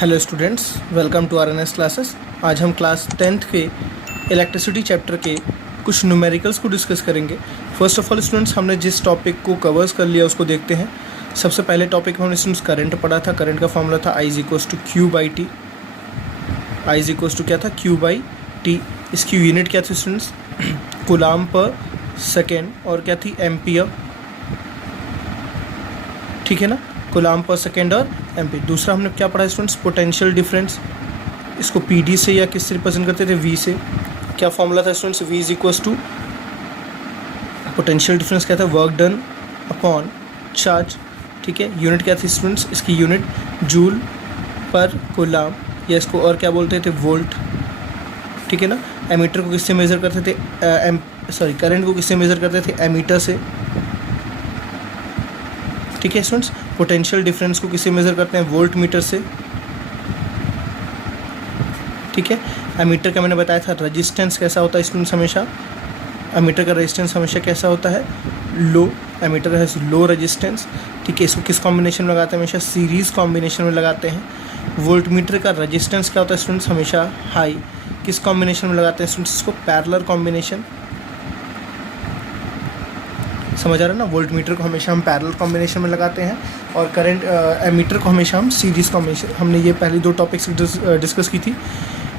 Hello students, welcome to RNS classes. आज हम class 10th के इलेक्ट्रिसिटी चैप्टर के कुछ न्यूमेरिकल्स को डिस्कस करेंगे। फर्स्ट ऑफ ऑल स्टूडेंट्स, हमने जिस टॉपिक को कवर्स कर लिया उसको देखते हैं। सबसे पहले टॉपिक में हमने स्टूडेंट्स करंट पढ़ा था। करंट का फॉर्मूला था I equals to Q by T. I equals to क्या था? Q by T. इसकी यूनिट क्या थी स्टूडेंट्स? कूलाम पर सेकेंड, और क्या थी? एम्पियर। ठीक है ना, कूलाम पर सेकेंड और एम्पी। दूसरा हमने क्या पढ़ा स्टूडेंट्स? Potential difference. इसको पीडी से या किससे रिप्रेजेंट करते थे? वी से। क्या फॉर्मूला था students? V is equals to potential difference क्या था? Work done upon charge. ठीक है, यूनिट क्या थी स्टूडेंट्स? इसकी यूनिट जूल पर कूलाम, या इसको और क्या बोलते थे? वोल्ट। ठीक है ना। एमीटर को किससे मेज़र करते थे? करंट को किससे मेज़र करते थे? एमीटर से। ठीक है स्टूडेंट्स। पोटेंशियल डिफरेंस को किससे मेज़र करते हैं? वोल्ट मीटर से। ठीक है। एमीटर का मैंने बताया था रेजिस्टेंस कैसा होता है स्टूडेंट्स? हमेशा एमीटर का रेजिस्टेंस हमेशा कैसा होता है? लो। एमीटर है लो रेजिस्टेंस। ठीक है, इसको किस कॉम्बिनेशन में लगाते हैं? हमेशा सीरीज़ कॉम्बिनेशन में लगाते हैं। वोल्ट मीटर का रेजिस्टेंस क्या होता है स्टूडेंट्स? हमेशा हाई। किस कॉम्बिनेशन में लगाते हैं स्टूडेंट्स? इसको पैरेलल कॉम्बिनेशन। समझ आ रहा है ना? वोल्ट मीटर को हमेशा हम पैरेलल कॉम्बिनेशन में लगाते हैं, और करंट एमीटर को हमेशा हम सीरीज़ कॉम्बिनेशन। हमने ये पहली दो टॉपिक्स डिस्कस की थी।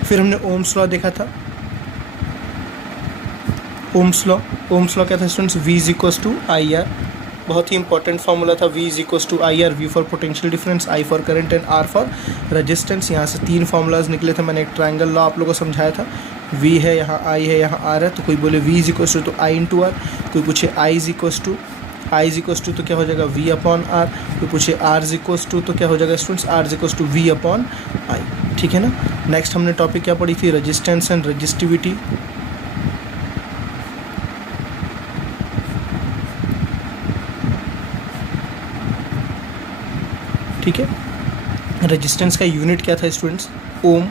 फिर हमने ओम्स लॉ देखा था। ओम्स लॉ क्या था students? V is equals to I R. बहुत ही इंपॉर्टेंट फार्मूला था। V is equals to I R. V for potential difference, I for current and R for resistance. यहाँ से तीन फार्मूलाज निकले थे। मैंने एक ट्रायंगल लॉ आप लोगों को समझाया था। V है, यहाँ I है, यहाँ R है। तो कोई बोले V इज इक्वल्स टू तो I इंटू आर, कोई पूछे I इज इक्वल्स टू तो क्या हो जाएगा? V upon R। कोई पूछे R इज इक्वल्स टू तो क्या हो जाएगा students? R is equals to V upon I। ठीक है ना। नेक्स्ट हमने टॉपिक क्या पढ़ी थी? Resistance and resistivity. ठीक है, रेजिस्टेंस का यूनिट क्या था स्टूडेंट्स? ओम।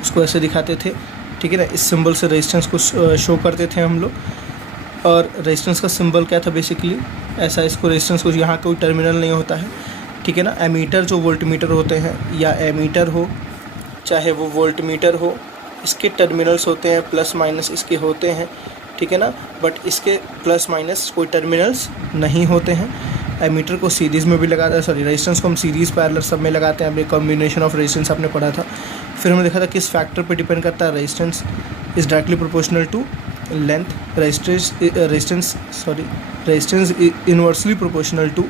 उसको ऐसे दिखाते थे। ठीक है ना, इस सिंबल से रेजिस्टेंस को शो करते थे हम लोग। और रेजिस्टेंस का सिंबल क्या था? बेसिकली ऐसा, इसको रेजिस्टेंस को यहाँ कोई टर्मिनल नहीं होता है। ठीक है ना। एमीटर जो वोल्ट मीटर होते हैं, या एमीटर हो चाहे वो वोल्ट मीटर हो, इसके टर्मिनल्स होते हैं, प्लस माइनस इसके होते हैं। ठीक है ना, बट इसके प्लस माइनस कोई टर्मिनल्स नहीं होते हैं। एमीटर को सीरीज़ में भी लगाते हैं, रेजिस्टेंस को हम सीरीज़ पैरेलल सब में लगाते हैं। अब एक कॉम्बिनेशन ऑफ रेजिस्टेंस आपने पढ़ा था। फिर हमने देखा था किस फैक्टर पे डिपेंड करता है? Resistance is directly proportional to length. Resistance inversely proportional to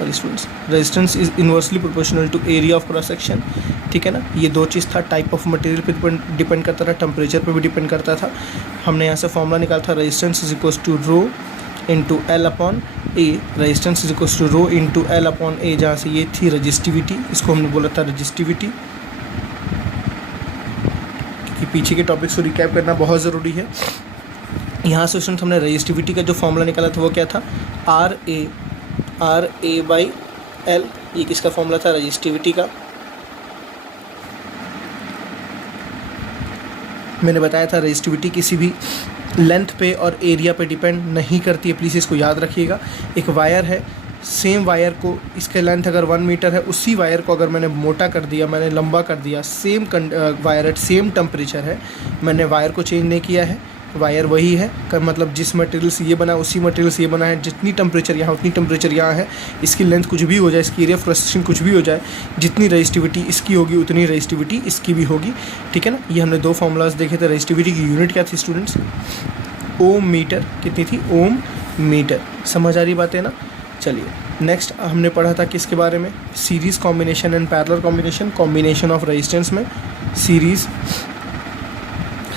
resistance is inversely proportional to area of cross section. ठीक है ना। ये दो चीज़ था। टाइप ऑफ मटेरियल पे डिपेंड करता था, टेम्परेचर पे भी डिपेंड करता था। हमने यहाँ से फॉर्मूला निकाला था, resistance is equals to rho into L upon A. Resistance is equals to rho into L upon A, जहाँ से ये थी रजिस्टिविटी। इसको हमने बोला था रजिस्टिविटी। क्योंकि पीछे के टॉपिक्स को रिकैप करना बहुत ज़रूरी है। यहाँ से स्टूडेंट हमने रजिस्टिविटी का जो फॉर्मूला निकाला था वो क्या था? R A by L. ये किसका फॉर्मूला था? रजिस्टिविटी का। मैंने बताया था रजिस्टिविटी किसी भी लेंथ पे और एरिया पे डिपेंड नहीं करती है। प्लीज़ इसको याद रखिएगा। एक वायर है, सेम वायर को, इसका लेंथ अगर 1 मीटर है, उसी वायर को अगर मैंने मोटा कर दिया, मैंने लंबा कर दिया, same wire eight same temperature है, मैंने वायर को चेंज नहीं किया है, वायर वही है। मतलब जिस मटेरियल से ये बना है उसी मटेरियल से ये बना है। जितनी टेम्परेचर यहाँ उतनी टेम्परेचर यहाँ है। इसकी लेंथ कुछ भी हो जाए, इसकी एरिया ऑफ क्रॉस सेक्शन कुछ भी हो जाए, जितनी रजिस्टिविटी इसकी होगी उतनी रजिस्टिविटी इसकी भी होगी। ठीक है ना। ये हमने दो फार्मूलाज देखे थे। रजिस्टिविटी की यूनिट क्या थी स्टूडेंट्स? ओम मीटर। कितनी थी? ओम मीटर। समझ आ रही बात है ना? चलिए नेक्स्ट हमने पढ़ा था किसके बारे में? Series combination and parallel combination. Combination of resistance में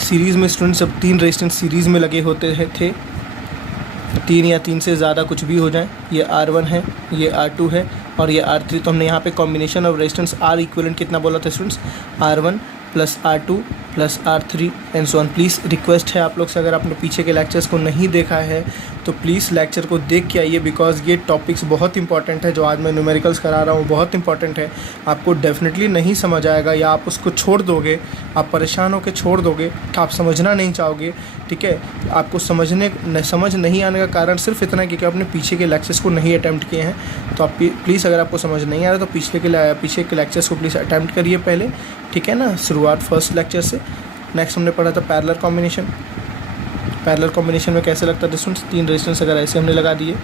सीरीज़ में स्टूडेंट्स जब तीन रेजिस्टेंस सीरीज़ में लगे होते थे, तीन या तीन से ज़्यादा कुछ भी हो जाए, ये R1 है, ये R2 है और ये R3, तो हमने यहाँ पे combination of resistance R equivalent कितना बोला था students? R1 plus R2 plus R3 and so on. Please request है आप लोग से, अगर आपने पीछे के लेक्चर्स को नहीं देखा है तो प्लीज़ लेक्चर को देख के आइए, बिकॉज ये टॉपिक्स बहुत इंपॉर्टेंट है। जो आज मैं न्यूमेरिकल्स करा रहा हूँ बहुत इंपॉर्टेंट है। आपको डेफिनेटली नहीं समझ आएगा या आप उसको छोड़ दोगे, आप परेशान होकर छोड़ दोगे, आप समझना नहीं चाहोगे, ठीक है। आपको समझ नहीं आने का कारण सिर्फ इतना है क्योंकि आपने पीछे के लेक्चर्स को नहीं अटैम्प्ट किए हैं। तो आप प्लीज़, अगर आपको समझ नहीं आ रहा तो पीछे के लेक्चर्स को प्लीज़ अटैम्प्ट करिए पहले, ठीक है ना, शुरुआत फर्स्ट लेक्चर से। नेक्स्ट हमने पढ़ा था पैरेलल कॉम्बिनेशन। पैरेलल कॉम्बिनेशन में कैसे लगता है रेजिस्टेंस, 3 रेजिस्टेंस अगर ऐसे हमने लगा दिए,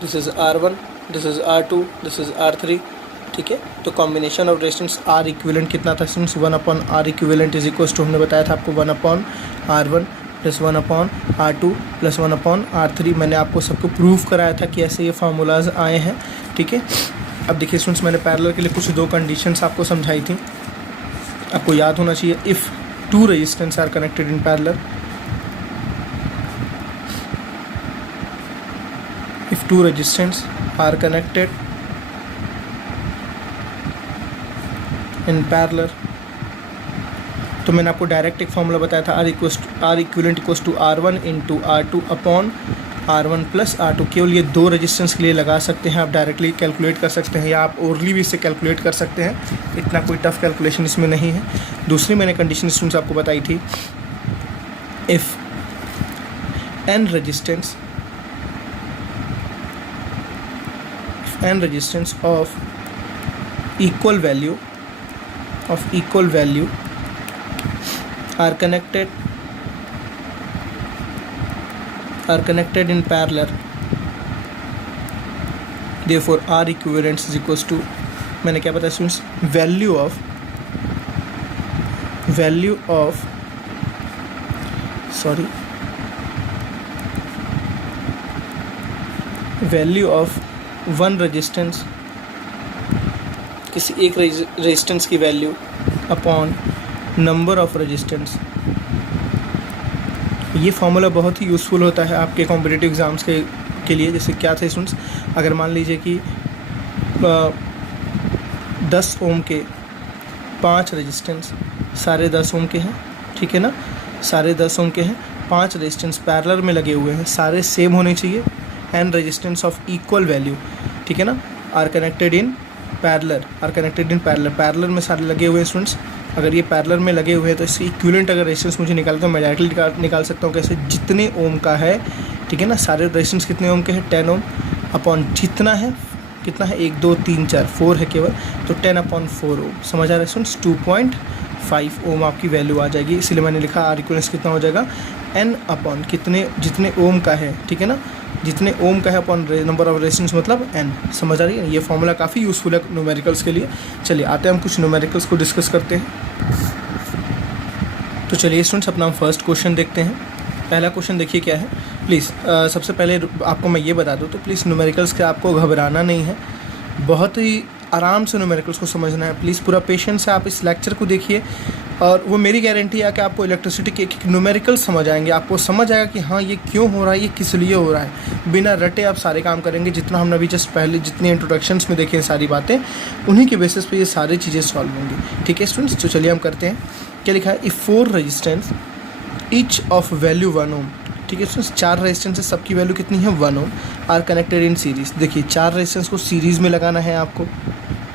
this is R1, this is R2, this is R3, ठीक है। तो combination of resistance R equivalent कितना था students, 1/R equivalent is equal to, हमने बताया था आपको 1/R1 plus 1/R2 plus 1/R3। मैंने आपको सबको प्रूव कराया था कि ऐसे ये फार्मूलाज आए हैं, ठीक है। अब देखिए स्टूडेंट्स, मैंने पैरेलल के लिए कुछ 2 कंडीशंस आपको समझाई थी, आपको याद होना चाहिए। If 2 resistance R connected in parallel, if 2 resistors are connected in parallel, तो मैंने आपको डायरेक्ट एक फॉर्मूला बताया था, R equivalent equals to R1 into R2 upon R1 plus R2। केवल ये 2 रेजिस्टेंस के लिए लगा सकते हैं, आप डायरेक्टली कैलकुलेट कर सकते हैं या आप ओरली भी इसे कैलकुलेट कर सकते हैं, इतना कोई टफ कैलकुलेशन इसमें नहीं है। दूसरी मैंने कंडीशन स्टूडेंट्स आपको बताई थी, if n resistance of equal value are connected in parallel, therefore R equivalent is equals to, मैंने क्या बताया students, value of one resistance, किसी एक रेजिस्टेंस की value upon number of resistance. ये फॉर्मूला बहुत ही यूज़फुल होता है आपके कॉम्पिटिटिव एग्ज़ाम्स के लिए। जैसे क्या थे स्टूडेंट्स, अगर मान लीजिए कि 10 ओम के 5 रेजिस्टेंस, सारे 10 ओम के हैं, ठीक है ना, सारे 10 ओम के हैं, 5 रेजिस्टेंस पैरेलल में लगे हुए हैं, सारे सेम होने चाहिए, and resistance of equal value, ठीक है ना, are connected in parallel, parallel में सारे लगे हुए हैं स्टूडेंट्स। अगर ये पैरेलल में लगे हुए हैं तो इसकी इक्विवेलेंट अगर रेजिस्टेंस मुझे निकालता हूँ, मैं डायरेक्टली निकाल सकता हूँ कैसे, जितने ओम का है, ठीक है ना, सारे रेजिस्टेंस कितने ओम के हैं, 10 ओम अपॉन जितना है, कितना है, 1 2 3 4 4 है केवल, तो 10/4 ओम। समझ आ रहा है स्टूडेंट्स, 2.5 ओम आपकी वैल्यू आ जाएगी। इसीलिए मैंने लिखा आर इक्विवेलेंस कितना हो जाएगा, n अपॉन जितने ओम का है, ठीक है ना, जितने ओम का है अपॉन नंबर ऑफ रेजिस्टेंस मतलब n। समझ आ रही है, ये फॉर्मूला काफ़ी यूज़फुल है न्यूमेरिकल्स के लिए। चलिए आते हैं हम कुछ न्यूमेरिकल्स को डिस्कस करते हैं। तो चलिए स्टूडेंट्स, अपना हम फर्स्ट क्वेश्चन देखते हैं। पहला क्वेश्चन देखिए क्या है। प्लीज़ सबसे पहले आपको मैं ये बता दूँ तो प्लीज़ न्यूमेरिकल्स के आपको घबराना नहीं है, बहुत ही आराम से न्यूमेरिकल्स को समझना है। प्लीज़ पूरा पेशेंस से आप इस लेक्चर को देखिए, और वो मेरी गारंटी है कि आपको इलेक्ट्रिसिटी के एक न्यूमेरिकल समझ आएंगे, आपको समझ आएगा कि हाँ ये क्यों हो रहा है, ये किस लिए हो रहा है। बिना रटे आप सारे काम करेंगे, जितना हमने अभी जस्ट पहले जितनी इंट्रोडक्शंस में देखे हैं सारी बातें, उन्हीं के बेसिस पे ये सारी चीज़ें सॉल्व होंगी, ठीक है स्टूडेंट्स। तो चलिए हम करते हैं। क्या लिखा है, if 4 resistance each of value 1 ओम, ठीक है स्टूडेंट्स, 4 रेजिस्टेंस है, सबकी वैल्यू कितनी है 1 ओम, आर कनेक्टेड इन सीरीज़। देखिए 4 रेजिस्टेंस को सीरीज़ में लगाना है आपको,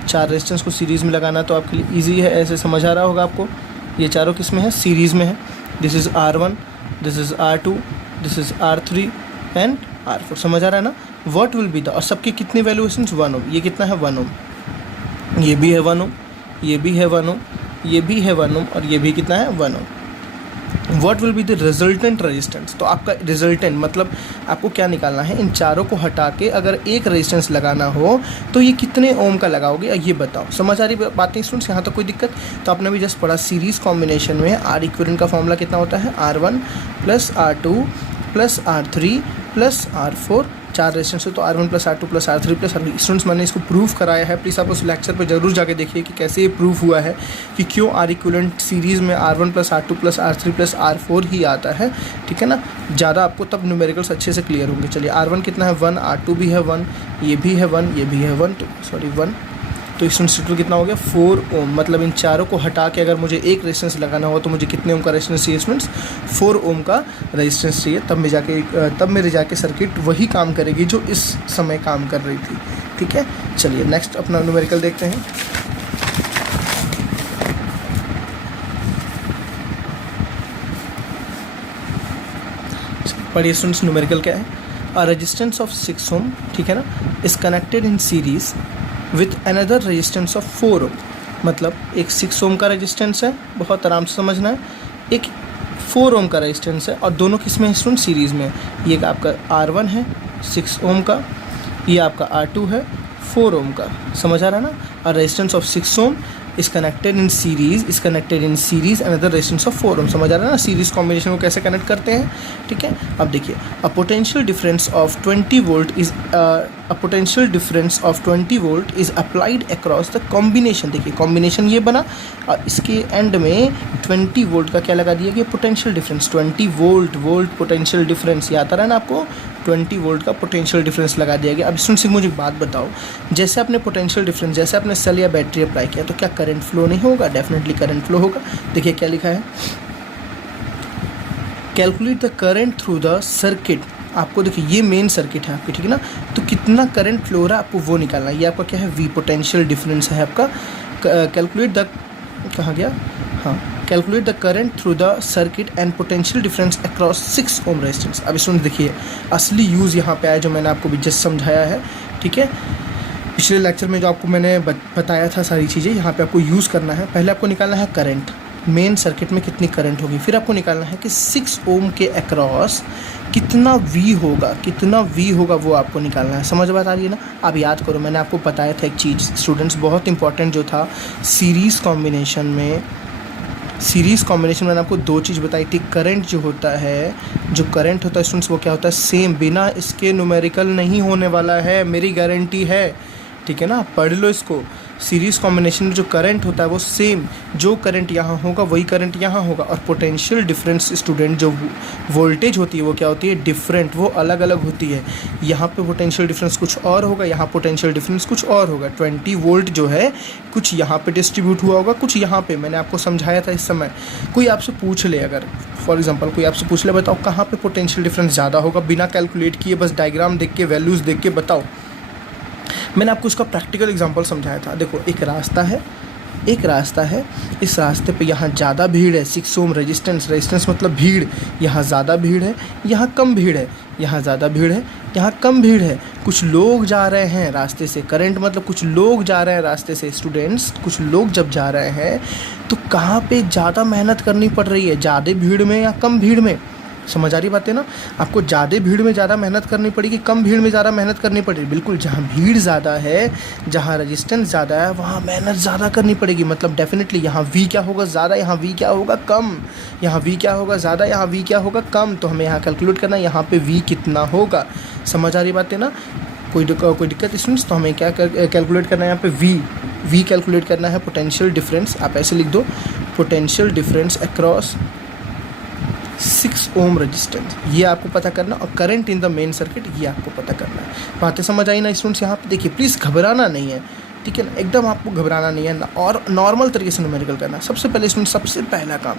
4 रेजिस्टेंस को सीरीज़ में लगाना तो आपके लिए ईजी है, ऐसे समझ आ रहा होगा आपको। ये चारों किस में है, सीरीज़ में है। This is R1, this is R2, this is R3 and R4। समझ आ रहा है ना। व्हाट विल बी द, और सबकी कितनी वैल्यूएशंस 1 ओम, ये कितना है 1 ओम, ये भी है 1 ओम, ये भी है 1 ओम, ये भी है 1 ओम, और ये भी कितना है 1 ohm. What will be the resultant resistance, तो आपका रिजल्टेंट मतलब आपको क्या निकालना है, इन चारों को हटा के अगर एक रेजिस्टेंस लगाना हो तो ये कितने ओम का लगाओगे, ये बताओ। समझ आ रही बातें स्टूडेंट्स, यहाँ तक कोई दिक्कत। तो आपने भी जस्ट पढ़ा सीरीज़ कॉम्बिनेशन में आर इक्विवेलेंट का फॉर्मूला कितना होता है, R1 plus R2 plus R3 plus R4, 4 resistance है तो R1 plus R2 plus R3 plus R4। Students मैंने इसको प्रूव कराया है, प्लीज़ आप उस लेक्चर पे जरूर जाके देखिए कि कैसे ये प्रूफ हुआ है कि क्यों आर इक्विवेलेंट सीरीज़ में R1 plus R2 plus R3 plus R4 ही आता है, ठीक है ना। ज़्यादा आपको तब न्यूमेरिकल्स अच्छे से क्लियर होंगे। चलिए R1 कितना है 1, R2 भी है 1, ये भी है 1, ये भी है 1, तो सॉरी 1, तो स्टूडेंट्स टोटल कितना हो गया 4 ओम। मतलब इन चारों को हटा के अगर मुझे एक रेजिस्टेंस लगाना हो तो मुझे कितने ओम का रेजिस्टेंस चाहिए स्टूडेंट्स, 4 ओम का रेजिस्टेंस चाहिए। तब मेरे जाके सर्किट वही काम करेगी जो इस समय काम कर रही थी। ठीक है, चलिए नेक्स्ट अपना न्यूमेरिकल देखते हैं। पढ़िए स्टूडेंट्स न्यूमेरिकल क्या है। अ रेजिस्टेंस ऑफ 6 ओम, ठीक है ना, is connected in series with another resistance of 4 ओम। मतलब एक 6 ओम का रेजिस्टेंस है, बहुत आराम से समझना है, एक 4 ओम का रेजिस्टेंस है और दोनों किस में है स्टूडेंट, सीरीज़ में। ये आपका R1 है 6 ओम का, ये आपका R2 है 4 ओम का। समझ आ रहा है ना। और resistance of 6 ohm is connected in series another resistance of 4 ohm. समझ आ रहा है ना, सीरीज कॉम्बिनेशन को कैसे कनेक्ट करते हैं। ठीक है, अब देखिए, a potential difference of 20 volt is applied across the combination. देखिए कॉम्बिनेशन ये बना और इसके एंड में 20 वोल्ट का क्या लगा दिया गया, potential difference. 20 volt potential difference, ये आता रहा ना आपको, 20 वोल्ट का पोटेंशियल डिफरेंस लगा दिया गया। अब स्टूडेंट्स मुझे एक बात बताओ, जैसे आपने पोटेंशियल डिफरेंस, जैसे आपने सेल या बैटरी अप्लाई किया तो क्या करंट फ्लो नहीं होगा? डेफिनेटली करंट फ्लो होगा। देखिए क्या लिखा है, calculate the current through the circuit. आपको देखिए ये मेन सर्किट है आपकी, ठीक है ना, तो कितना करंट फ्लो हो रहा है आपको वो निकालना है। ये आपका क्या है, वी पोटेंशियल डिफरेंस है आपका। कैलकुलेट द, कहाँ गया, हाँ, calculate the current through the circuit and potential difference across 6 ohm resistance. अब स्टूडेंट देखिए असली यूज़ यहाँ पे आया जो मैंने आपको भी जस्ट समझाया है। ठीक है, पिछले लेक्चर में जो आपको मैंने बताया था सारी चीज़ें, यहाँ पे आपको यूज़ करना है। पहले आपको निकालना है करंट, मेन सर्किट में कितनी करंट होगी, फिर आपको निकालना है कि 6 ओम के अक्रॉस कितना वी होगा वो आपको निकालना है। समझ बात आ रही है ना। अब याद करो, मैंने आपको बताया था एक चीज़ स्टूडेंट्स, बहुत इंपॉर्टेंट जो था सीरीज़ कॉम्बिनेशन में मैंने आपको 2 चीज़ बताई थी। करंट जो होता है स्टूडेंट्स, वो क्या होता है, सेम, बिना इसके न्यूमेरिकल नहीं होने वाला है, मेरी गारंटी है। ठीक है ना, पढ़ लो इसको। सीरीज़ कॉम्बिनेशन में जो करंट होता है वो सेम, जो करंट यहाँ होगा वही करंट यहाँ होगा। और पोटेंशियल डिफरेंस स्टूडेंट, जो वोल्टेज होती है वो क्या होती है, डिफरेंट, वो अलग अलग होती है। यहाँ पे पोटेंशियल डिफरेंस कुछ और होगा, यहाँ पोटेंशियल डिफरेंस कुछ और होगा। 20 वोल्ट जो है कुछ यहाँ पे डिस्ट्रीब्यूट हुआ होगा, कुछ यहाँ पे। मैंने आपको समझाया था इस समय। कोई आपसे पूछ ले, अगर फॉर एग्जाम्पल कोई आपसे पूछ ले, बताओ कहाँ पर पोटेंशियल डिफरेंस ज़्यादा होगा, बिना कैलकुलेट किए, बस डायग्राम देख के, वैल्यूज़ देख के बताओ। मैंने आपको उसका प्रैक्टिकल एग्जांपल समझाया था। देखो एक रास्ता है, इस रास्ते पे यहाँ ज़्यादा भीड़ है, 6 ओम रेजिस्टेंस मतलब भीड़, यहाँ ज़्यादा भीड़ है, यहाँ कम भीड़ है, यहाँ ज़्यादा भीड़ है, यहाँ कम भीड़ है। कुछ लोग जा रहे हैं रास्ते से, करंट मतलब कुछ लोग जा रहे हैं रास्ते से। स्टूडेंट्स, कुछ लोग जब जा रहे हैं तो कहाँ पे ज़्यादा मेहनत करनी पड़ रही है, ज़्यादा भीड़ में या कम भीड़ में? समझ आ रही बात है ना। आपको ज़्यादा भीड़ में ज़्यादा मेहनत करनी पड़ेगी, कम भीड़ में ज़्यादा मेहनत करनी पड़ेगी? बिल्कुल, जहाँ भीड़ ज़्यादा है, जहाँ रेजिस्टेंस ज़्यादा है, वहाँ मेहनत ज़्यादा करनी पड़ेगी। मतलब डेफिनेटली यहाँ वी क्या होगा, ज़्यादा, यहाँ वी क्या होगा, कम। यहाँ वी क्या होगा, ज़्यादा, यहाँ वी क्या होगा, कम। तो हमें यहाँ कैलकुलेट करना है यहाँ पे वी कितना होगा। समझ आ रही बात है ना। कोई दिक्कत स्टूडेंट्स? तो हमें क्या कैलकुलेट करना है यहाँ पे, वी कैलकुलेट करना है। पोटेंशियल डिफरेंस आप ऐसे लिख दो, potential difference across 6 ohm resistance, ये आपको पता करना। और current in the main circuit, ये आपको पता करना है। बातें समझ आई ना स्टूडेंट्स? यहाँ पे देखिए, प्लीज़ घबराना नहीं है, ठीक है ना, एकदम आपको घबराना नहीं है ना, और नॉर्मल तरीके से न्यूमेरिकल करना। सबसे पहले स्टूडेंट, सबसे पहला काम,